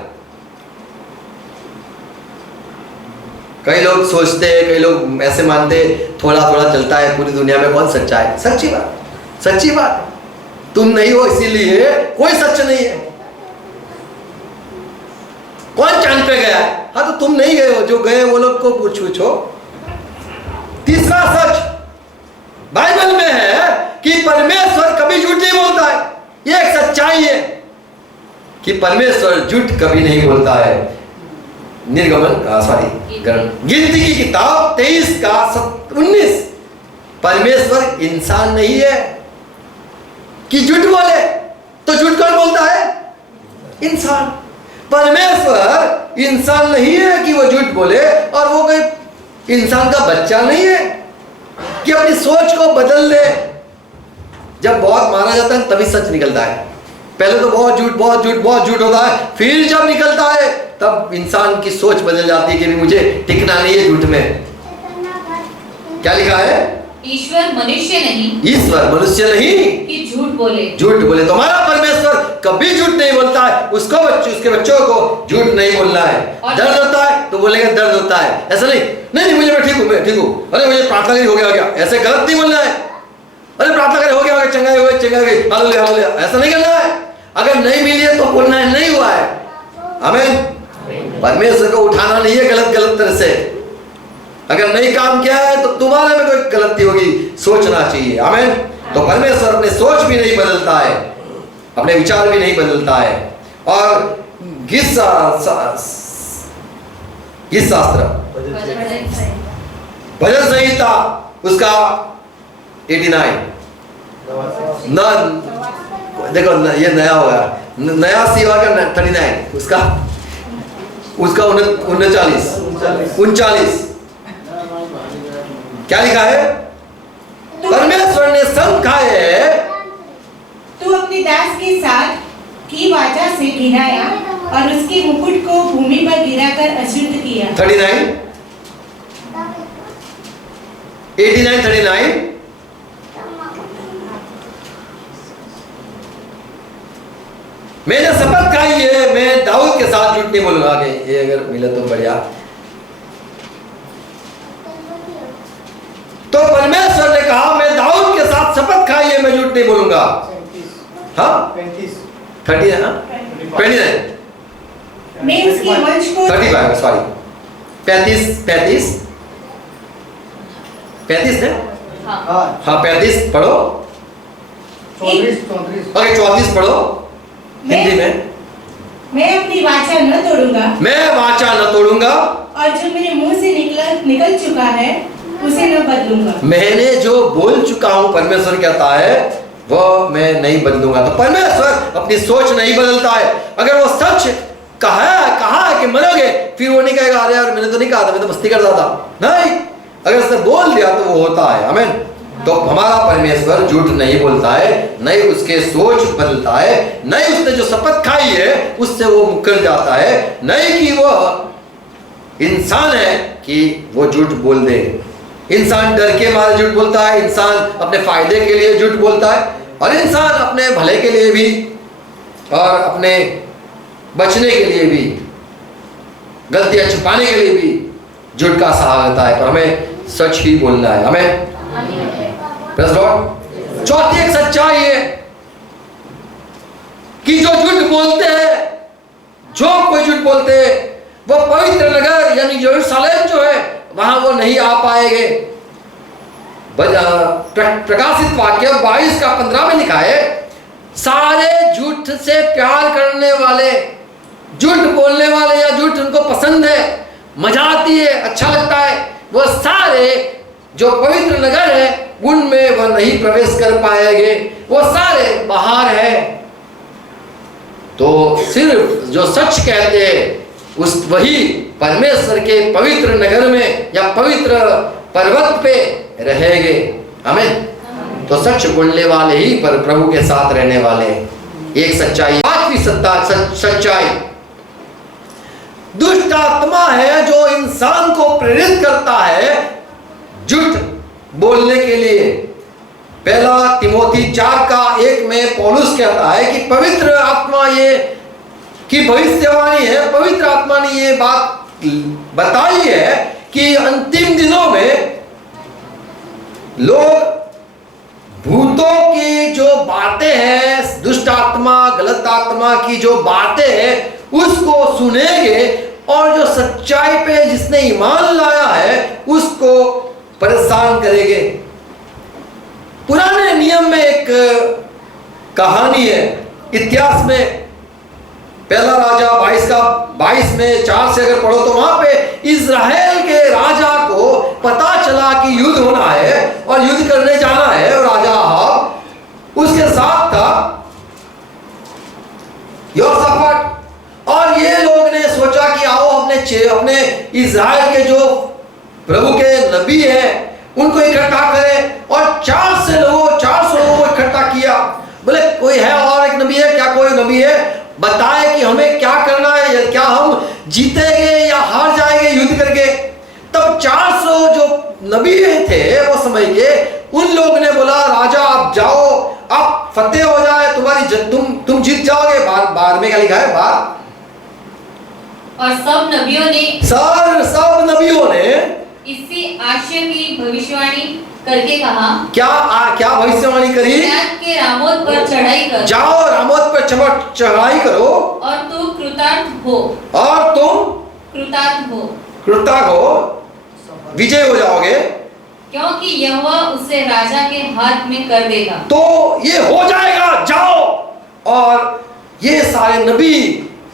कई लोग सोचते हैं, कई लोग ऐसे मानते थोड़ा थोड़ा चलता है पूरी दुनिया में, कौन सच्चा है? सच्ची बात, सच्ची बात। तुम नहीं हो इसीलिए कोई सच नहीं है। कौन चांद पे गया है? हाँ, तो तुम नहीं गए हो, जो गए वो लोग को पूछो। तीसरा सच बाइबल में है कि परमेश्वर कभी झूठ नहीं बोलता है। ये एक सच्चाई है कि परमेश्वर झूठ कभी नहीं बोलता है। गिनती की किताब 23:19, परमेश्वर इंसान नहीं है कि झूठ बोले। तो झूठ कौन बोलता है? इंसान। परमेश्वर इंसान नहीं है कि वो झूठ बोले, और वो कोई इंसान का बच्चा नहीं है कि अपनी सोच को बदल दे। जब बहुत मारा जाता है तभी सच निकलता है। पहले तो बहुत झूठ होता है, फिर जब निकलता है तब इंसान की सोच बदल जाती है कि भी मुझे टिकना नहीं है झूठ में। क्या लिखा है? ईश्वर मनुष्य नहीं कि झूठ बोले। तो हमारा परमेश्वर कभी झूठ नहीं बोलता है। उसको उसके बच्चों को झूठ नहीं बोलना है। दर्द होता है तो बोलेगा दर्द होता है, ऐसा नहीं मुझे मैं ठीक हूँ, अरे मुझे प्रार्थना करी हो गया, ऐसे गलत नहीं बोलना है। अरे प्रार्थना करी हो गया, चंगाई हो गई, हालेलुया, ऐसा नहीं करना है। अगर नहीं मिली है तो बोलना है नहीं हुआ है। हमें परमेश्वर को उठाना नहीं है गलत तरह से। अगर नहीं काम किया है तो तुम्हारे में कोई गलती होगी, सोचना चाहिए। आमीन। तो परमेश्वर अपने सोच भी नहीं बदलता है, अपने विचार भी नहीं बदलता है। और गीत शास्त्र भजन संहिता उसका 89 देखो ये नया होगा, नया सेवा का 39 उसका 39 क्या लिखा है? परमेश्वर ने संग खाए, तू अपने दास के साथ की वाचा से गिराया और उसके मुकुट को भूमि पर गिराकर अशुद्ध किया। 39 मैंने शपथ खाई है, मैं दाऊद के साथ झूठ नहीं बोलूंगा। ये अगर मिले तो बढ़िया। तो परमेश्वर ने कहा मैं दाऊद के साथ शपथ खाई है, मैं झूठ नहीं बोलूंगा। हाँ 30 हाँ 29 मैं उसके वंश को 35 सॉरी 35 है। हाँ 35 पढ़ो। 34 पढ़ो हिंदी में। मैं अपनी वाचा न तोड़ूंगा और जो मेरे मुंह से निकल चुका है उसे न बदलूंगा। मैंने जो बोल चुका हूं, परमेश्वर कहता है, वो मैं नहीं बदलूंगा। तो परमेश्वर अपनी सोच नहीं बदलता है। अगर वो सच कहा कि मरोगे, फिर वो नहीं कहेगा अरे यार मैंने तो नहीं कहा था, मैं तो मस्ती करता था। नहीं, अगर उसने बोल दिया तो वो होता है। आमीन। तो हमारा परमेश्वर झूठ नहीं बोलता है, नहीं उसके सोच बदलता है, नहीं उसने जो शपथ खाई है उससे वो मुकर जाता है, नहीं कि वो इंसान है कि वो झूठ बोल दे। इंसान डर के मारे झूठ बोलता है, इंसान अपने फायदे के लिए झूठ बोलता है, और इंसान अपने भले के लिए भी और अपने बचने के लिए भी, गलतियां छुपाने के लिए भी झूठ का सहारा लेता है। पर हमें सच ही बोलना है। हमें चौथी एक सच्चाई है कि जो झूठ बोलते हैं, जो कोई झूठ बोलते हैं, वो पवित्र नगर यानी यरूशलेम जो है वहां वो नहीं आ पाएंगे। प्रकाशित वाक्य 22:15 में लिखा है, सारे झूठ से प्यार करने वाले, झूठ बोलने वाले या झूठ उनको पसंद है, मजा आती है, अच्छा लगता है, वो सारे जो पवित्र नगर है उनमें वह नहीं प्रवेश कर पाएंगे, वो सारे बाहर है। तो सिर्फ जो सच कहते हैं उस वही परमेश्वर के पवित्र नगर में या पवित्र पर्वत पे रहेंगे। हमें तो सच बोलने वाले ही पर प्रभु के साथ रहने वाले। एक सच्चाई। पांचवी सच्चाई, दुष्ट आत्मा है जो इंसान को प्रेरित करता है झूठ बोलने के लिए। पहला तिमोथी 4:1 में पौलुस कहता है कि पवित्र आत्मा ये की भविष्यवाणी है, पवित्र आत्मा ने ये बात बताई है कि अंतिम दिनों में लोग भूतों की जो बातें हैं, दुष्ट आत्मा, गलत आत्मा की जो बातें हैं उसको सुनेंगे और जो सच्चाई पे जिसने ईमान लाया है उसको परेशान करेंगे। पुराने नियम में एक कहानी है, इतिहास में पहला राजा 22 में 4 से अगर पढ़ो तो वहां पे इज़राइल के राजा को पता चला कि युद्ध होना है और युद्ध करने जाना है, और राजा अहाब उसके साथ था योसाफाट, और ये लोग ने सोचा कि आओ अपने इज़राइल के जो प्रभु के नबी हैं उनको इकट्ठा करें, और 400 लोगों को इकट्ठा किया। बोले कोई है और एक नबी है क्या, कोई नबी है बताए कि हमें क्या करना है, या क्या हम जीतेंगे या हार जाएंगे युद्ध करके। तब 400 जो नबी थे वो समय के, उन लोग ने बोला राजा आप जाओ, आप फतेह हो जाए, तुम्हारी तुम जीत जाओगे। बार में क्या लिखा है, बार, और सब नबियों ने इसी आशय की भविष्यवाणी करके कहा, क्या भविष्यवाणी करी, के रामोत पर चढ़ाई करो, जाओ रामोत पर चढ़ाई करो और तुम कृतार्थ हो, विजय हो जाओगे, क्योंकि यहोवा उसे राजा के हाथ में कर देगा। तो ये हो जाएगा, जाओ। और ये सारे नबी,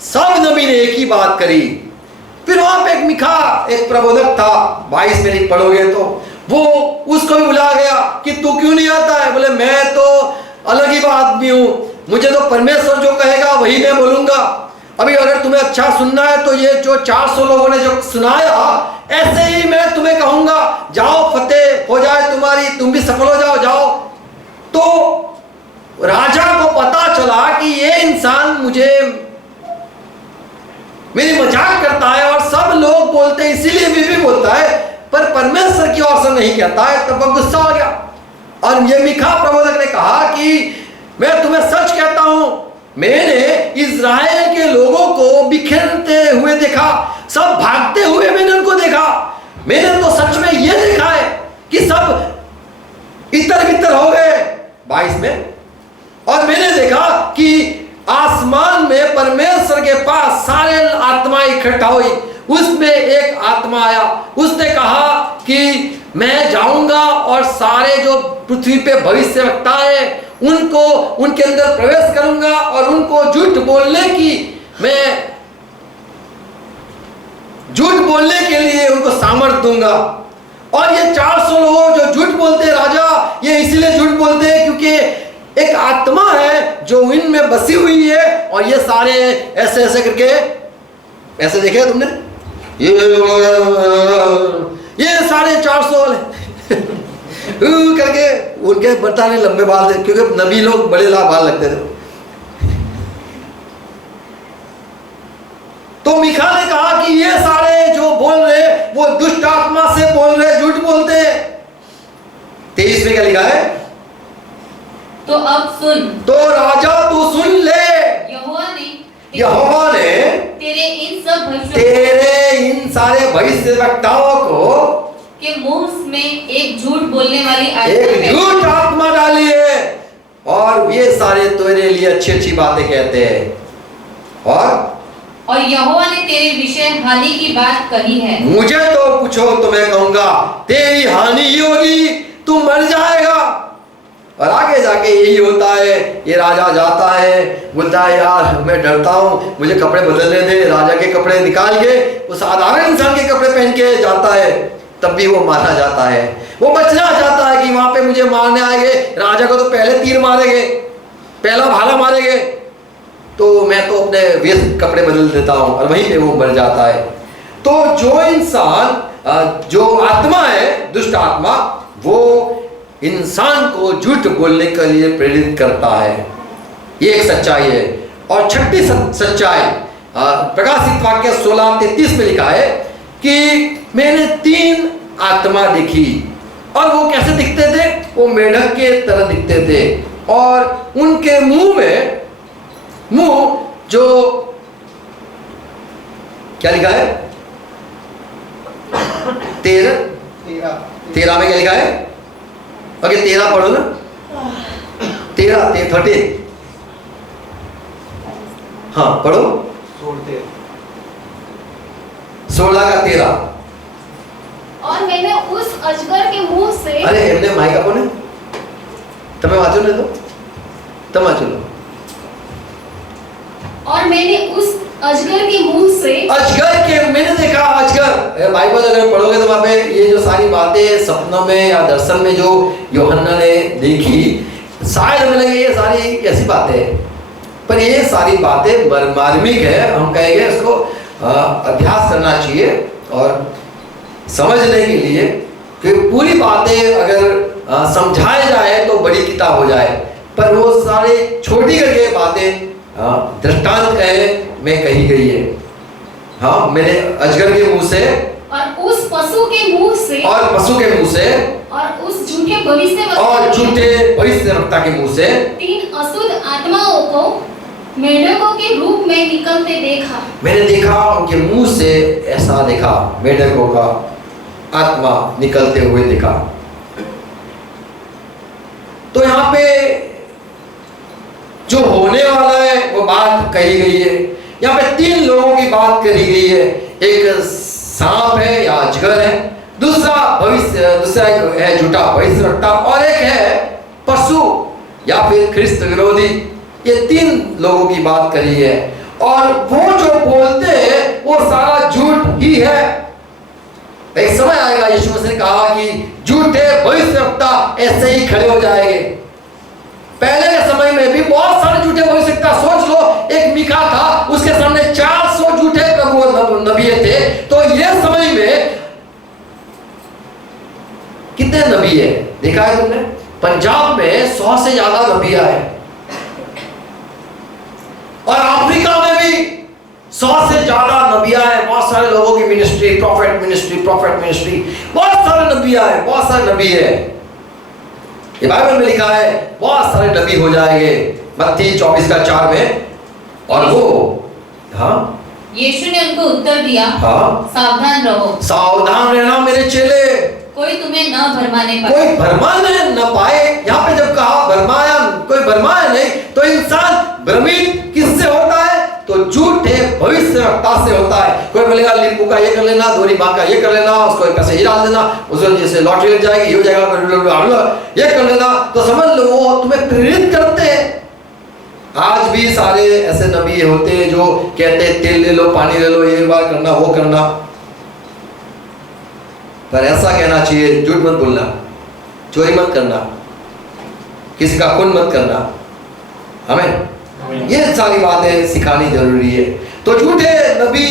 सब नबी ने एक ही बात करी। फिर वहां पे एक मिखा, एक प्रबोधक था, 22 में पढ़ोगे तो वो उसको भी बुला गया कि तू क्यों नहीं आता है। बोले मैं तो अलग ही आदमी हूं, मुझे तो परमेश्वर जो कहेगा वही मैं बोलूंगा। अभी अगर तुम्हें अच्छा सुनना है तो ये जो 400 लोगों ने जो सुनाया ऐसे ही मैं तुम्हें कहूंगा, जाओ फतेह हो जाए तुम्हारी, तुम भी सफल हो जाओ। तो राजा को पता चला कि ये इंसान मेरी मजाक करता है, और सब लोग बोलते हैं इसीलिए भी बोलता है, पर परमेश्वर की ओर से नहीं कहता है। तब वो गुस्सा हो गया, और ये मिखा प्रबोधक ने कहा कि मैं तुम्हें सच कहता हूं, मैंने इज़राइल के लोगों को बिखरते हुए देखा, सब भागते हुए मैंने उनको देखा। मैंने तो सच में ये देखा है कि सब इतर बितर हो गए 22 में, और मैंने देखा कि आसमान में परमेश्वर के पास सारे आत्माएं इकट्ठा हुई, उसमें एक आत्मा आया, उसने कहा कि मैं जाऊंगा और सारे जो पृथ्वी पे भविष्यवक्ता है उनको उनके अंदर प्रवेश करूंगा और उनको झूठ बोलने के लिए उनको सामर्थ्य दूंगा। और ये 400 लोग जो झूठ बोलते हैं राजा, ये इसलिए झूठ बोलते हैं क्योंकि एक आत्मा है जो इनमें बसी हुई है, और ये सारे ऐसे ऐसे करके, ऐसे देखे तुमने, ये सारे 400 वाले करके, उनके बताने लंबे बाल थे क्योंकि नबी लोग बड़े बाल लगते थे। तो मिखा ने कहा कि ये सारे जो बोल रहे वो दुष्ट आत्मा से बोल रहे, झूठ बोलते। 23 में क्या लिखा है, तो अब सुन, तो राजा तू सुन ले, यहोवा ने तेरे इन सारे भविष्यवक्ताओं को के मुंह में एक झूठ बोलने वाली झूठ आत्मा डाली है, और ये सारे तेरे लिए अच्छी अच्छी बातें कहते हैं। और यहोवा ने तेरे विषय हानि की बात कही है। मुझे तो पूछो तो मैं कहूंगा तेरी हानि ही होगी, तू मर जाएगा। और आगे जाके यही होता है, ये राजा जाता है, बोलता है यार मैं डरता हूँ, मुझे कपड़े बदलने दे। राजा के कपड़े निकाल के वो साधारण इंसान के कपड़े पहन के जाता है, तब भी वो मारा जाता है। वो बचना चाहता है कि वहां पे मुझे मारने आएंगे, राजा को तो पहले तीर मारेंगे, पहला भाला मारेंगे, तो मैं तो अपने वेश कपड़े बदल देता हूँ, और वहीं पे वो मर जाता है। तो जो इंसान जो आत्मा है, दुष्ट आत्मा, वो इंसान को झूठ बोलने के लिए प्रेरित करता है। ये एक सच्चाई है। और छठी सच्चाई प्रकाशित वाक्य 16:33 में लिखा है कि मैंने 3 आत्मा देखी, और वो कैसे दिखते थे? वो मेढक के तरह दिखते थे, और उनके मुंह जो क्या लिखा है? 13 में क्या लिखा है? ओके 13 पढ़ो ना, 13 हाँ पढ़ो, 16 का 13। और मैंने उस अजगर के मुंह से, अरे एमने माइक आपने તમે વાંચો ને, તો તમે વાંચો લો। और मैंने उस अजगर के मुंह से, अजगर के, मैंने देखा अजगर। बाइबल अगर पढ़ोगे तो वहां पे ये जो सारी बातें सपनों में या दर्शन में जो यूहन्ना ने देखी, शायद हमें लगे ये सारी कैसी बातें हैं, पर ये सारी बातें मार्मिक है। हम कहेंगे इसको अभ्यास करना चाहिए और समझने के लिए कि पूरी बातें अगर समझाए जाए तो बड़ी किताब हो जाए, पर वो सारे छोटी करके बातें दृष्टांत में कही गई है। हाँ, मैंने अजगर के मुंह से, और उस पशु के मुंह से, और पशु के मुंह से, और उस झूठे भविष्यवक्ता, और झूठे भविष्यवक्ता के मुंह से 3 अशुद्ध आत्माओं को मेढकों के रूप में निकलते देखा। मैंने देखा, उनके मुंह से ऐसा देखा, मेढकों का आत्मा निकलते हुए देखा। तो यहाँ पे जो होने वाला है वो बात कही गई है। यहाँ पे 3 लोगों की बात कही गई है। एक सांप है या अजगर है, दूसरा है झूठा भविष्यवक्ता, और एक है पशु या फिर ख्रिस्त विरोधी। ये 3 लोगों की बात करी है, और वो जो बोलते हैं वो सारा झूठ ही है। एक समय आएगा, यीशु मसीह ने कहा कि झूठे भविष्यवक्ता ऐसे ही खड़े हो जाएंगे। पहले के समय में भी बहुत सारे झूठे भविष्यवक्ता, सोच लो एक मीका था, उसके सामने 400 झूठे प्रभु नबी थे। तो ये समय में कितने नबी है देखा है तुमने? पंजाब में 100 से ज्यादा नबी आए, और अफ्रीका में भी 100 से ज्यादा नबी आए। बहुत सारे लोगों की मिनिस्ट्री, प्रॉफिट मिनिस्ट्री, बहुत सारे नबी आए, बहुत सारे नबी है। ये बाइबल में लिखा है बहुत सारे नबी हो जाएंगे, मत्ती 24 का 4 में। और वो हाँ, यीशु ने उनको उत्तर दिया, हाँ, सावधान रहो, सावधान रहना मेरे चेले, कोई तुम्हें न भरमाने पाए। कोई भरमाने न पाए। यहाँ पे जब कहा भरमाया, कोई भरमाया नहीं, तो इंसान भ्रमित किससे होता है? तो झूठे भविष्यवक्ता से होता है। कोई बोलेगा लींबू का ये कर लेना, दोरी बाग का ये कर लेना, उसको पैसे ये डाल देना, उसको जैसे लॉटरी लग जाएगी, ये हो जाएगा, ये कर लेना, तो समझ लो वो तुम्हें प्रेरित करते हैं। आज भी सारे ऐसे नबी होते हैं जो कहते हैं तेल ले लो, पानी ले लो, ये बार करना, वो करना। पर ऐसा कहना चाहिए, झूठ मत बोलना, चोरी मत करना, किसी का खून मत करना। हमें ये सारी बातें सिखानी जरूरी है। तो झूठे नबी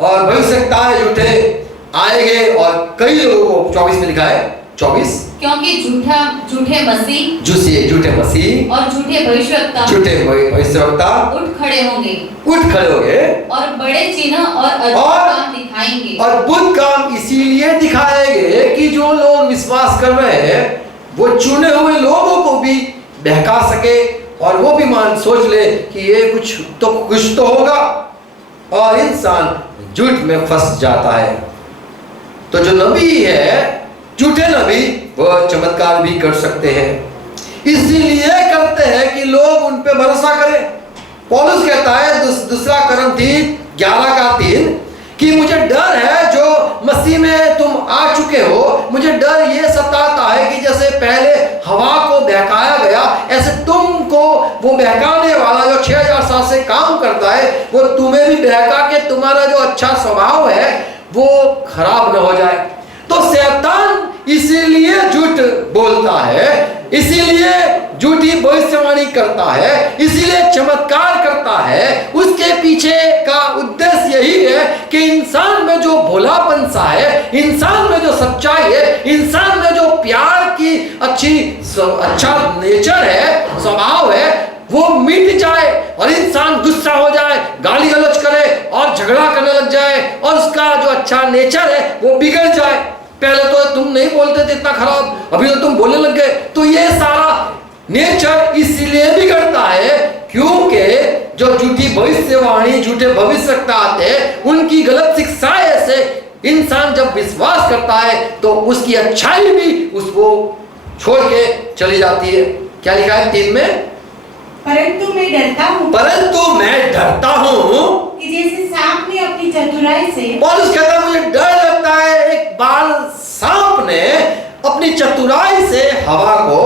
और भविष्यवक्ता झूठे आएंगे, और कई लोगों को 24 में लिखा है, 24, क्योंकि झूठे मसीह, झूठे मसीह और झूठे भविष्यवक्ता उठ खड़े होंगे, और बड़े चिन्ह और अद्भुत काम दिखाएंगे। अद्भुत काम इसीलिए दिखाएंगे कि जो लोग विश्वास कर रहे हैं वो चुने हुए लोगों को भी बहका सके, और वो भी सोच ले कि ये कुछ तो होगा, और इंसान झूठ में फंस जाता है। तो जो नबी है, झूठे नबी, वो चमत्कार भी कर सकते हैं, इसीलिए करते हैं कि लोग उन पे भरोसा करें। पौलुस कहता है दूसरा कुरिन्थी 11 का 3 कि मुझे डर है जो मसीह में तुम आ चुके हो, मुझे डर ये सताता है कि जैसे पहले हवा को बहकाया गया, ऐसे तुमको वो बहकाने वाला जो 6000 साल से काम करता है, वो तुम्हें भी बहका के तुम्हारा जो अच्छा स्वभाव है वो खराब न हो जाए। तो शैतान इसीलिए झूठ बोलता है, इसीलिए झूठी भविष्यवाणी करता है, इसीलिए चमत्कार करता है। उसके पीछे का उद्देश्य यही है कि इंसान में जो भोलापन सा है, इंसान में जो सच्चाई है, इंसान में जो प्यार की अच्छा नेचर है, स्वभाव है, वो मिट जाए और इंसान गुस्सा हो जाए, गाली गलौज करे और झगड़ा करने लग जाए और उसका जो अच्छा नेचर है वो बिगड़ जाए। पहले तो तुम नहीं बोलते थे इतना खराब, अभी तो तुम बोलने लग गए। तो ये सारा नेचर इसलिए बिगड़ता है क्योंकि जो झूठी भविष्यवाणी, झूठे भविष्यवक्ता आते हैं, उनकी गलत शिक्षाएं से इंसान जब विश्वास करता है तो उसकी अच्छाई भी उसको छोड़ के चली जाती है। क्या लिखा है 3 में? परंतु मैं डरता हूँ, परंतु मैं डरता हूँ कि जैसे सांप ने अपनी चतुराई से, पौलुस कहता है मुझे डर लगता है, एक बार सांप ने अपनी चतुराई से हवा को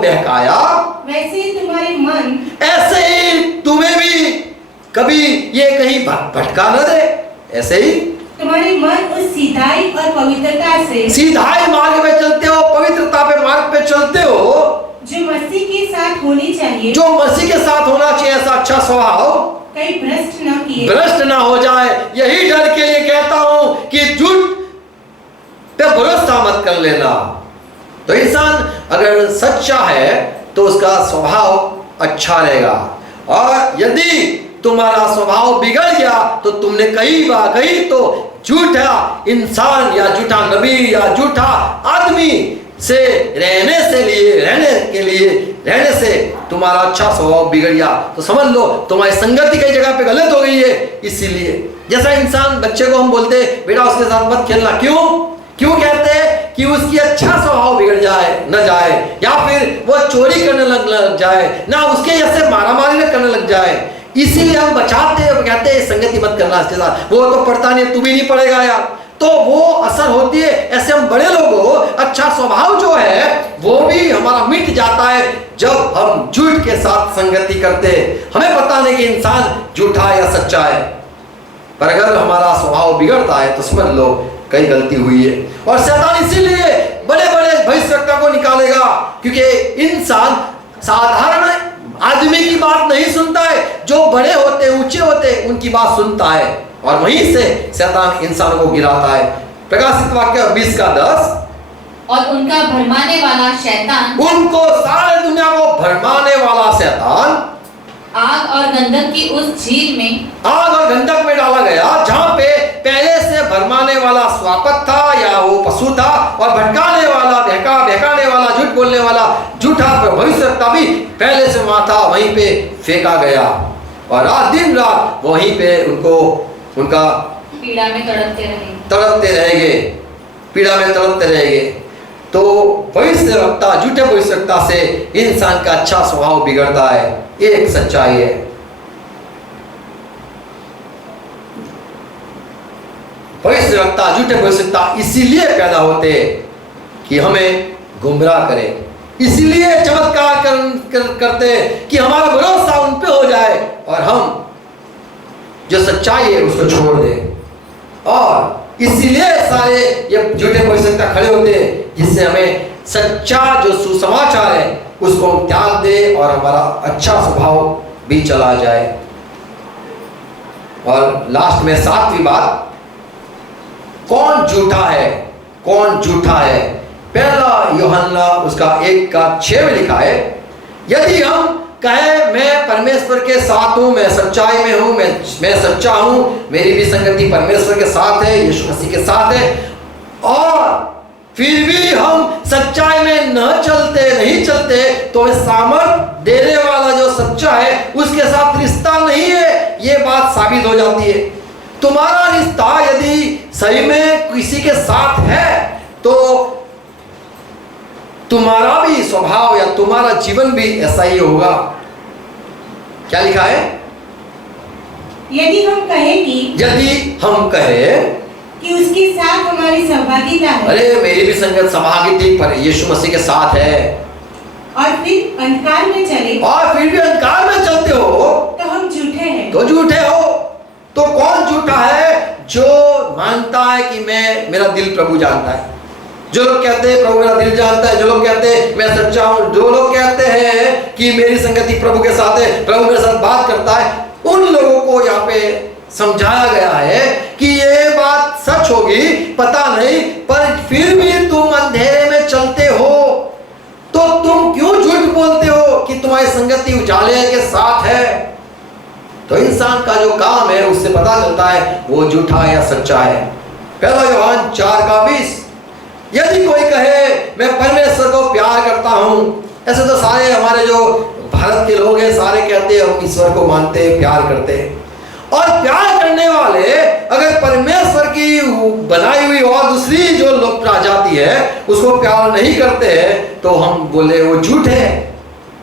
बहकाया, वैसे ही तुम्हारे मन, ऐसे ही तुम्हें भी कभी ये कहीं भटका न दे। ऐसे ही तुम्हारे मन उस सीधाई और पवित्रता से, सीधाई मार्ग पे चलते हो, पवित्रता पे मार्ग पे चलते हो, जो मसीह के साथ होनी चाहिए, जो मसीह के साथ होना चाहिए, ऐसा अच्छा स्वभाव कहीं भ्रष्ट ना हो जाए। यही डर के लिए कहता हूं कि झूठ पे भरोसा मत कर लेना। तो इंसान अगर सच्चा है तो उसका स्वभाव अच्छा रहेगा, और यदि तुम्हारा स्वभाव बिगड़ गया तो तुमने कहीं तो झूठा इंसान या झूठा नबी या झूठा आदमी से रहने से तुम्हारा अच्छा स्वभाव बिगड़ गया, तो समझ लो तुम्हारी संगति कई जगह पे गलत हो गई है। इसीलिए जैसा इंसान, बच्चे को हम बोलते बेटा उसके साथ मत खेलना, क्यों कहते हैं कि उसकी अच्छा स्वभाव बिगड़ जाए न जाए, या फिर वो चोरी करने लग जाए, ना उसके जैसे मारामारी न करने लग जाए। इसीलिए हम बचाते हैं, कहते हैं संगति मत करना इसके साथ, वो तो पढ़ता नहीं, तू भी नहीं पढ़ेगा यार, तो वो असर होती है। ऐसे हम बड़े लोगों अच्छा स्वभाव जो है वो भी हमारा मिट जाता है जब हम झूठ के साथ संगति करते हैं। हमें पता नहीं कि इंसान झूठा या सच्चा है, पर अगर हमारा स्वभाव बिगड़ता है तो समझ लो कई गलती हुई है। और शैतान इसीलिए बड़े बड़े भविष्यवक्ता को निकालेगा क्योंकि इंसान साधारण आदमी की बात नहीं सुनता है, जो बड़े होते ऊंचे होते उनकी बात सुनता है, और वहीं से शैतान इंसान को गिराता है। प्रकाशित वाक्य 20:10, और उनका भरमाने वाला शैतान, उनको सारे दुनिया को भरमाने वाला शैतान आग और गंधक की उस झील में डाला गया जहां पे पहले से भरमाने वाला स्वापत था या वो पशु था, और भटकाने वाला, बहकाने वाला, झूठ बोलने वाला, झूठा भविष्यवक्ता भी पहले से वहां था, वहीं पे फेंका गया, और दिन रात वहीं पे उनका पीड़ा में तड़पते रहेंगे। तो भविष्यवक्ता, झूठे भविष्यवक्ता से इंसान का अच्छा स्वभाव बिगड़ता है, ये एक सच्चाई है। भविष्यवक्ता, झूठे भविष्यवक्ता इसीलिए पैदा होते कि हमें गुमराह करें, इसीलिए चमत्कार करते कि हमारा भरोसा उन पे हो जाए और हम जो सच्चाई है उसको छोड़ दें, और इसीलिए सारे ये झूठे भविष्यवक्ता खड़े होते हैं जिससे हमें सच्चा जो सुसमाचार है उसको त्याग दे और हमारा अच्छा स्वभाव भी चला जाए। और लास्ट में 7वीं बात, कौन झूठा है? पहला यूहन्ना उसका 1:6 में लिखा है, यदि हम कहे मैं परमेश्वर के साथ हूं, मैं सच्चाई में हूं, मैं सच्चा हूं, मेरी भी संगति परमेश्वर के साथ है, यीशु मसीह के साथ है, और फिर भी हम सच्चाई में नहीं चलते तो सामर्थ देने वाला जो सच्चा है उसके साथ रिश्ता नहीं है, ये बात साबित हो जाती है। तुम्हारा रिश्ता यदि सही में किसी के साथ है तो तुम्हारा भी स्वभाव या तुम्हारा जीवन भी ऐसा ही होगा। क्या लिखा है? यदि हम कहें कि उसके साथ हमारी सहभागिता है, अरे मेरी भी संगत सहभागिता पर यीशु मसीह के साथ है, और फिर अंधकार में चले, और फिर भी अंधकार में चलते हो तो हम झूठे हैं। तो झूठे हो। तो कौन झूठा है? जो मानता है कि मेरा दिल प्रभु जानता है। जो लोग कहते हैं प्रभु मेरा दिल जानता है, जो लोग कहते हैं मैं सच्चा हूं, जो लोग कहते हैं कि मेरी संगति प्रभु के साथ है, प्रभु मेरे साथ बात करता है, उन लोगों को यहाँ पे समझाया गया है कि ये बात सच होगी पता नहीं, पर फिर भी तुम अंधेरे में चलते हो तो तुम क्यों झूठ बोलते हो कि तुम्हारी संगति व्यक्ति उजाले के साथ है, तो इंसान का जो काम है उससे पता चलता है वो झूठा या सच्चा है। 1 यूहन्ना 4:20, यदि कोई कहे मैं परमेश्वर को प्यार करता हूं, ऐसे तो सारे हमारे जो भारत के लोग हैं सारे कहते हैं हम ईश्वर को मानते हैं, प्यार करते हैं, और प्यार करने वाले अगर परमेश्वर की बनाई हुई और दूसरी जो लोग जाति है उसको प्यार नहीं करते हैं तो हम बोले वो झूठ है।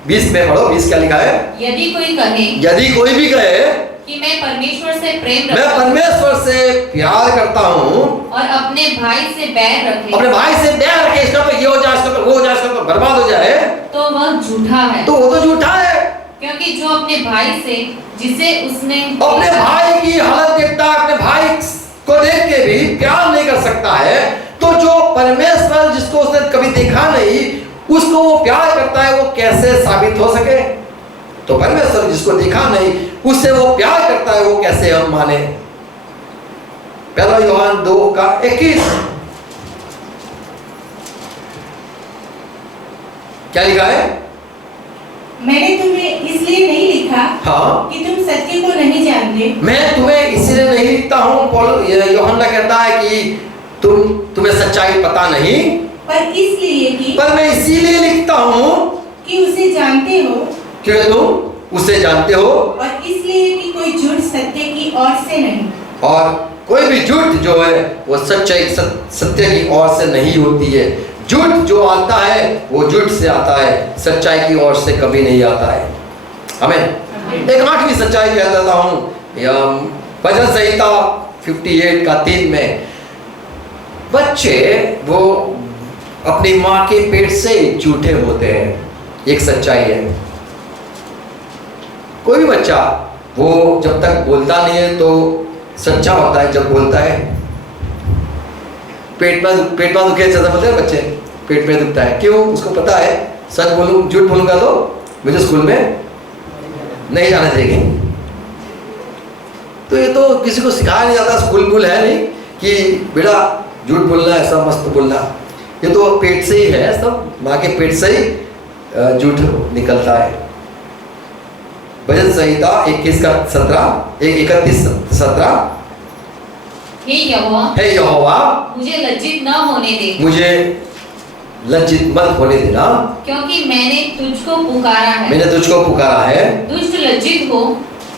20 में पढ़ो, 20 क्या लिखा है? यदि कोई भी कहे कि मैं परमेश्वर से प्रेम मैं परमेश्वर से प्यार करता हूँ और अपने भाई से बैर रखे, इसका पे ये हो जाए, इसका पे वो हो जाए, इसका पे बर्बाद हो जाए, तो वह झूठा है। तो वो तो झूठा है। क्योंकि जो अपने भाई से जिसे उसने अपने भाई की हालत देखता है, अपने भाई को देख के भी प्यार नहीं कर सकता है, तो जो परमेश्वर जिसको उसने कभी देखा नहीं उसको वो प्यार करता है, वो कैसे साबित हो सके? तो परमेश्वर जिसको देखा नहीं उससे वो प्यार करता है, वो कैसे हम माने? 1 यूहन्ना 2:21 क्या लिखा है? मैंने तुम्हें इसलिए नहीं लिखा हाँ, कि तुम सत्य को नहीं जानते। मैं तुम्हें इसलिए नहीं लिखता हूँ, यूहन्ना कहता है कि तुम्हें सच्चाई पता नहीं, पर मैं इसीलिए लिखता हूँ कि उसे जानते हो, कि तुम उसे जानते हो, और इसलिए कि कोई झूठ सत्य की ओर से नहीं, और कोई भी झूठ जो है वो सत्य की ओर से नहीं होती है। झूठ जो आता है वो झूठ से आता है, सच्चाई की ओर से कभी नहीं आता है। आमीन। एक 8वीं सच्चाई कह देता हूँ, भजन संहिता 58:3 में बच्चे वो अपनी माँ के पेट से झूठे होते हैं, एक सच्चाई है। कोई भी बच्चा वो जब तक बोलता नहीं है तो सच्चा होता है, जब बोलता है पेट में दुखे ज्यादा बोलते हैं बच्चे, पेट में दुखता है, क्यों? उसको पता है सच बोलूं झूठ बोलूंगा तो मुझे स्कूल में नहीं जाना देंगे। तो ये तो किसी को सिखाया नहीं जाता, स्कूल है नहीं कि बेटा झूठ बोलना, ऐसा मस्त बोलना, ये तो पेट से ही है, सब माँ के पेट से ही झूठ निकलता है। भजन संहिता 31:17 हे यहोवा मुझे लज्जित न होने दे, मुझे लज्जित मत होने देना, क्योंकि मैंने तुझको पुकारा है। दुष्ट लज्जित हो,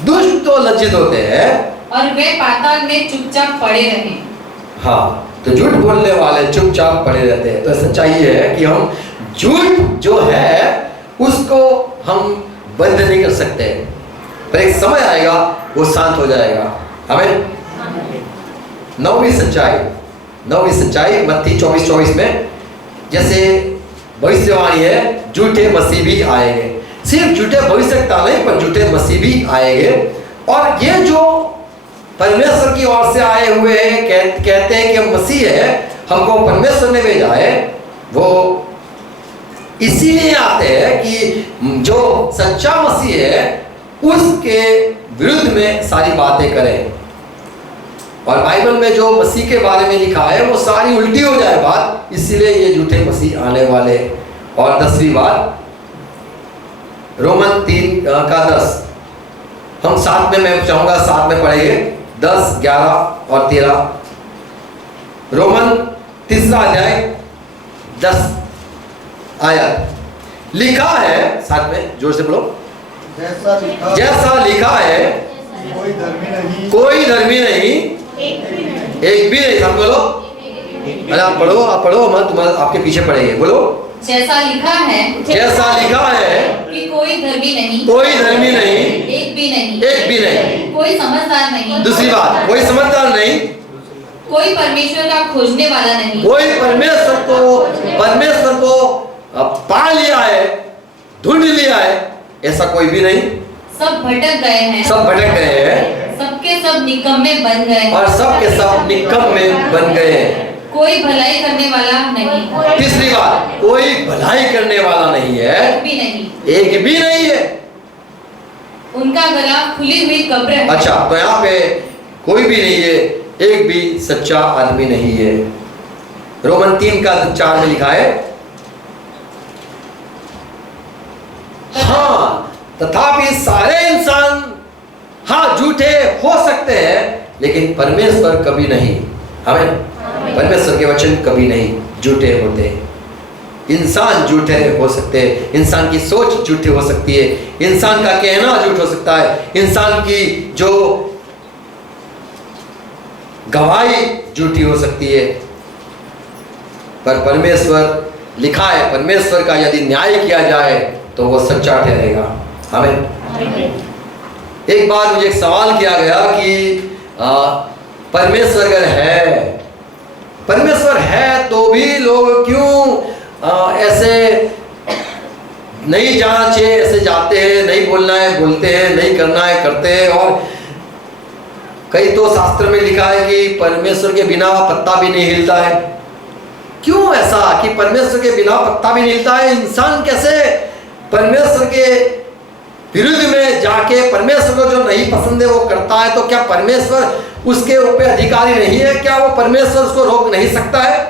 दुष्ट तो लज्जित होते हैं और वे पाताल में चुपचाप पड़े रहे। हाँ, तो झूठ बोलने वाले चुपचाप पड़े रहते हैं। तो सच्चाई ये है कि हम झूठ जो है उसको हम बंद नहीं कर सकते, पर एक समय आएगा वो शांत हो जाएगा। हमें 9वीं सच्चाई मत्ती 24:24 में जैसे भविष्यवाणी है, झूठे मसीह भी आएंगे। सिर्फ झूठे भविष्यवक्ता नहीं पर झूठे मसीह भी आएंगे, और ये जो परमेश्वर की ओर से आए हुए हैं, कहते हैं कि मसीह है, हमको परमेश्वर ने भेजा है, वो इसीलिए आते हैं कि जो सच्चा मसीह है उसके विरुद्ध में सारी बातें करें। और बाइबल में जो मसीह के बारे में लिखा है वो सारी उल्टी हो जाए बात, इसीलिए ये झूठे मसीह आने वाले। और 10वीं बात, रोमन 3:10, हम साथ में, मैं चाहूंगा साथ में पढ़ेंगे, 10, 11 और 13। रोमन 3 10 आयत लिखा है, साथ में जोर से बोलो, जैसा लिखा है कोई धर्मी नहीं, एक भी नहीं। सब बोलो, अरे आप पढ़ो मत, आपके पीछे पढ़ेंगे, बोलो। जैसा लिखा है कि कोई धर्मी नहीं, एक भी नहीं, कोई समझदार नहीं। दूसरी बात, कोई समझदार नहीं, कोई परमेश्वर का खोजने वाला नहीं, कोई परमेश्वर को पा लिया है, ढूंढ लिया है, ऐसा कोई भी नहीं। सब भटक गए हैं, सबके सब निकम्मे बन गए हैं, और सबके सब निकम्मे बन गए हैं। कोई भलाई करने वाला नहीं। तीसरी बात, कोई भलाई करने वाला नहीं है, एक भी नहीं है। उनका गला खुली हुई कब्र है। अच्छा, तो यहाँ पे कोई भी नहीं है, एक भी सच्चा आदमी नहीं है। रोमन 3:4 में लिखा है, हाँ तथापि सारे इंसान हाँ झूठे हो सकते हैं, लेकिन परमेश्वर कभी नहीं। आमीन। परमेश्वर के वचन कभी नहीं झूठे होते। इंसान झूठे हो सकते हैं, इंसान की सोच झूठी हो सकती है, इंसान का कहना झूठ हो सकता है, इंसान की जो गवाही झूठी हो सकती है, पर परमेश्वर लिखा है, परमेश्वर का यदि न्याय किया जाए तो वो सच्चा ठहरेगा। आमीन। एक बार मुझे एक सवाल किया गया कि परमेश्वर अगर है, परमेश्वर है तो भी लोग क्यों ऐसे नहीं जाना चाहिए, ऐसे जाते हैं, नहीं बोलना है बोलते हैं, नहीं करना है करते हैं। और कई तो शास्त्र में लिखा है कि परमेश्वर के बिना पत्ता भी नहीं हिलता है। क्यों ऐसा कि परमेश्वर के बिना पत्ता भी नहीं हिलता है? इंसान कैसे परमेश्वर के विरुद्ध में जाके परमेश्वर को जो नहीं पसंद है वो करता है? तो क्या परमेश्वर उसके ऊपर अधिकारी नहीं है? क्या वो परमेश्वर उसको रोक नहीं सकता है?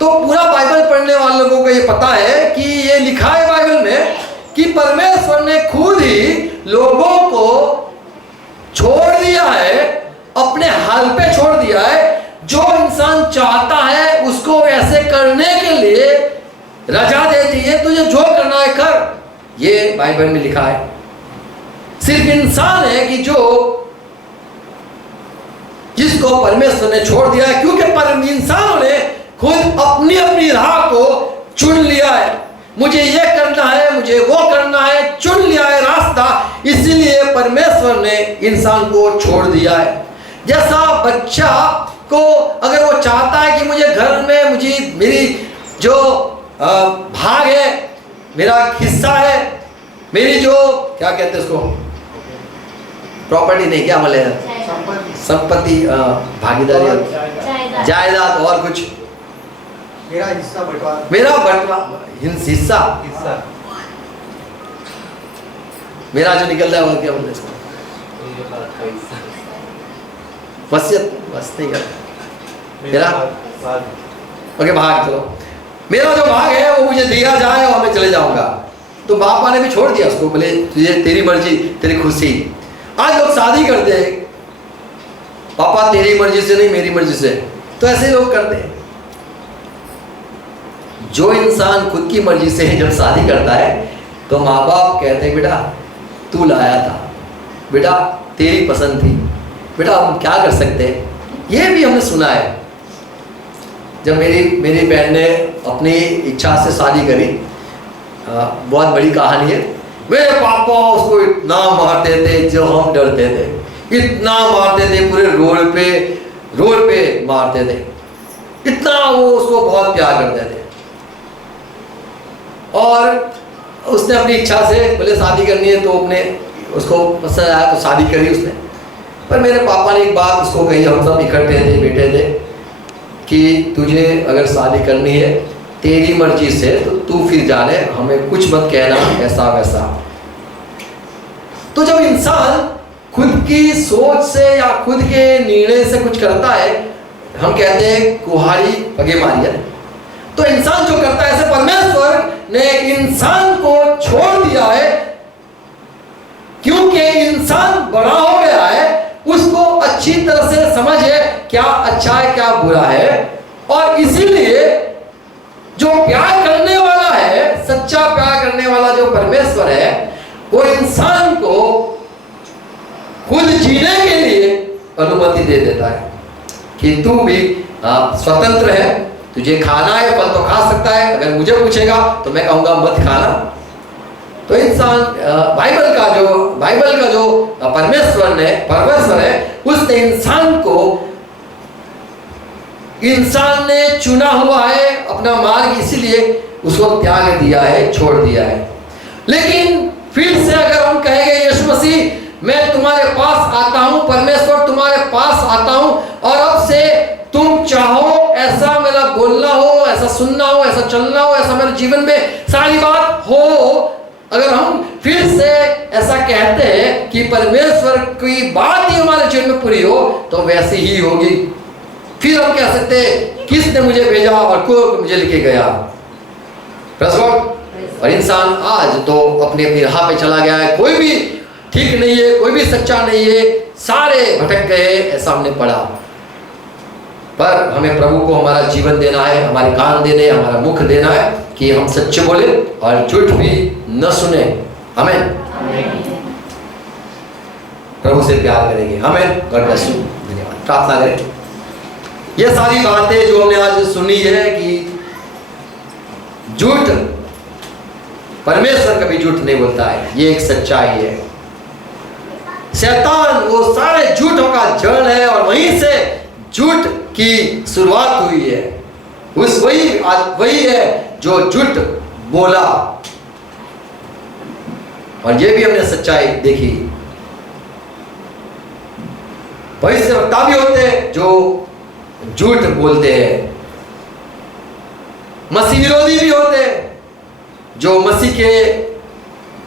तो पूरा बाइबल पढ़ने वाले लोगों को ये पता है कि ये लिखा है बाइबल में कि परमेश्वर ने खुद ही लोगों को छोड़ दिया है, अपने हाल पे छोड़ दिया है। जो इंसान चाहता है उसको ऐसे करने के लिए रजा दे दी है, तुझे जो करना है कर, ये बाइबल में लिखा है। सिर्फ इंसान है कि जो जिसको परमेश्वर ने छोड़ दिया है, क्योंकि इंसानों ने खुद अपनी अपनी राह को चुन लिया है। मुझे ये करना है, मुझे वो करना है, चुन लिया है रास्ता, इसलिए परमेश्वर ने इंसान को छोड़ दिया है। जैसा बच्चा को अगर वो चाहता है कि मुझे घर में मुझे मेरी जो भाग है, मेरा हिस्सा है, मेरी जो क्या कहते हैं उसको, प्रॉपर्टी नहीं, क्या बोले, संपत्ति, भागीदारी, जायदाद और कुछ, मेरा हिस्सा बंटवा, मेरा बंटवा हिस्सा, मेरा जो निकलता है वो क्या बोलते हैं इसको, वसीयत, बस नहीं करता मेरा ओके भाग। चलो मेरा जो भाग है वो मुझे दिया जाए और मैं चले जाऊंगा। तो बापा ने भी छोड़ दिया उसको, बोले तुझे तेरी मर्जी तेरी खुशी। आज लोग शादी करते हैं, पापा तेरी मर्जी से नहीं मेरी मर्जी से, तो ऐसे लोग करते हैं। जो इंसान खुद की मर्जी से जब शादी करता है तो माँ बाप कहते हैं बेटा तू लाया था, बेटा तेरी पसंद थी, बेटा हम क्या कर सकते हैं। ये भी हमने सुना है। जब मेरी बहन ने अपनी इच्छा से शादी करी, बहुत बड़ी कहानी है। मेरे पापा उसको इतना मारते थे जो हम डरते थे, इतना मारते थे, पूरे रोड पे मारते थे, इतना वो उसको बहुत प्यार करते थे। और उसने अपनी इच्छा से बोले शादी करनी है, तो अपने उसको पसंद आया तो शादी करी उसने। पर मेरे पापा ने एक बात उसको कही, हम सब इकट्ठे थे, बैठे थे, कि तुझे अगर शादी करनी है तेरी मर्जी से तो तू फिर जाने, हमें कुछ मत कहना ऐसा वैसा। तो जब इंसान खुद की सोच से या खुद के निर्णय से कुछ करता है, हम कहते हैं कुहाड़ी पगे मारिया। तो इंसान जो करता है, ऐसे परमेश्वर ने इंसान को छोड़ दिया है, क्योंकि इंसान बड़ा हो गया है, उसको अच्छी तरह से समझ है क्या अच्छा है क्या बुरा है। और इसीलिए जो प्यार करने वाला है, सच्चा प्यार करने वाला जो परमेश्वर है, वो इंसान को खुद जीने के लिए अनुमति दे देता है कि तू भी स्वतंत्र है, तुझे खाना है फल तो खा सकता है। अगर मुझे पूछेगा तो मैं कहूँगा मत खाना। तो इंसान बाइबल का जो परमेश्वर है, उसने इंसान ने चुना हुआ है अपना मार्ग, इसीलिए उसको त्याग दिया है, छोड़ दिया है। लेकिन फिर से अगर हम कहेंगे यीशु मसीह मैं तुम्हारे पास आता हूं, परमेश्वर तुम्हारे पास आता हूं, और अब से तुम चाहो ऐसा मेरा बोलना हो, ऐसा सुनना हो, ऐसा चलना हो, ऐसा मेरे जीवन में सारी बात हो। अगर हम फिर से ऐसा कहते हैं कि परमेश्वर की बात ही हमारे जीवन में पूरी हो, तो वैसी ही होगी। फिर हम कह सकते हैं किसने मुझे भेजा और कौन मुझे लेके गया। और इंसान आज तो अपनी अपनी राह पे चला गया है, कोई भी ठीक नहीं है, कोई भी सच्चा नहीं है, सारे भटक गए, ऐसा हमने पढ़ा। पर हमें प्रभु को हमारा जीवन देना है, हमारे कान देने, हमारा मुख देना है कि हम सच्चे बोले और झूठ भी न सुने। आमीन। प्रभु से प्यार करेंगे। आमीन। God bless you. धन्यवाद। प्रार्थना करें। ये सारी बातें जो हमने आज सुनी है कि झूठ, परमेश्वर कभी झूठ नहीं बोलता है, ये एक सच्चाई है। शैतान वो सारे झूठों का जड़ है और वहीं से झूठ की शुरुआत हुई है। वही है जो झूठ बोला, और ये भी हमने सच्चाई देखी। भविष्यवक्ता भी होते हैं जो झूठ बोलते हैं, मसीह विरोधी भी होते हैं जो मसीह के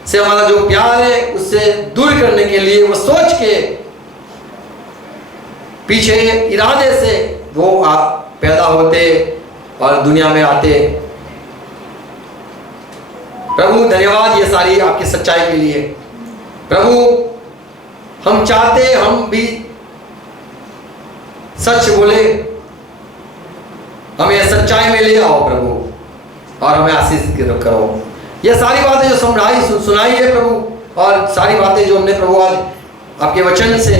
से हमारा जो प्यार है उससे दूर करने के लिए वो सोच के पीछे इरादे से वो पैदा होते और दुनिया में आते। प्रभु धन्यवाद ये सारी आपकी सच्चाई के लिए। प्रभु हम चाहते हम भी सच बोले, हमें सच्चाई में ले आओ प्रभु और हमें आशीष करो। ये सारी बातें जो सुनाई है प्रभु, और सारी बातें जो हमने प्रभु आज आपके वचन से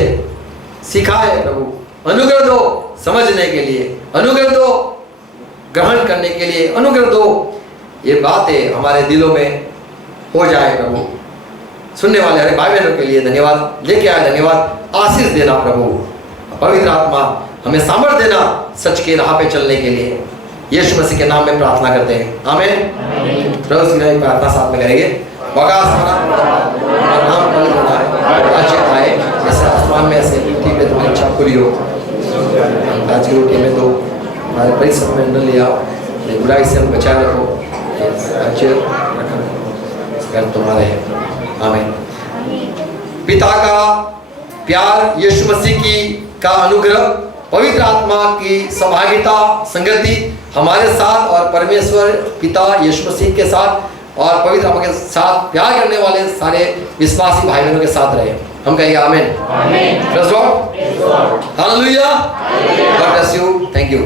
सीखा है प्रभु, अनुग्रह दो समझने के लिए, अनुग्रह दो ग्रहण करने के लिए, अनुग्रह दो ये बातें हमारे दिलों में हो जाए प्रभु। सुनने वाले हमारे भाई बहनों के लिए धन्यवाद लेके आए, धन्यवाद। आशीष देना प्रभु, पवित्र आत्मा हमें सामर्थ्य देना सच के राह पे चलने के लिए। यीशु मसीह के नाम में प्रार्थना करते हैं। आमीन। प्रभु की प्रार्थना साथ में करेंगे। नाम पवित्र होना है, राज्य आए, जैसे आसमान में ऐसे पृथ्वी पे तुम्हारी इच्छा पूरी हो। आज की रोटी में तो हमारे परिश्रम में न ले आओ, बुराई से हम बचाए रखो, राज्य रखना तुम्हारे है। आमीन। पिता का प्यार, यीशु मसीह की का अनुग्रह, पवित्र आत्मा की सहभागिता, संगति हमारे साथ और परमेश्वर पिता यीशु मसीह के साथ और पवित्र आत्मा के साथ प्यार करने वाले सारे विश्वासी भाई बहनों के साथ रहे। हम कहेंगे आमीन। Praise God. Hallelujah. God bless you. Thank you.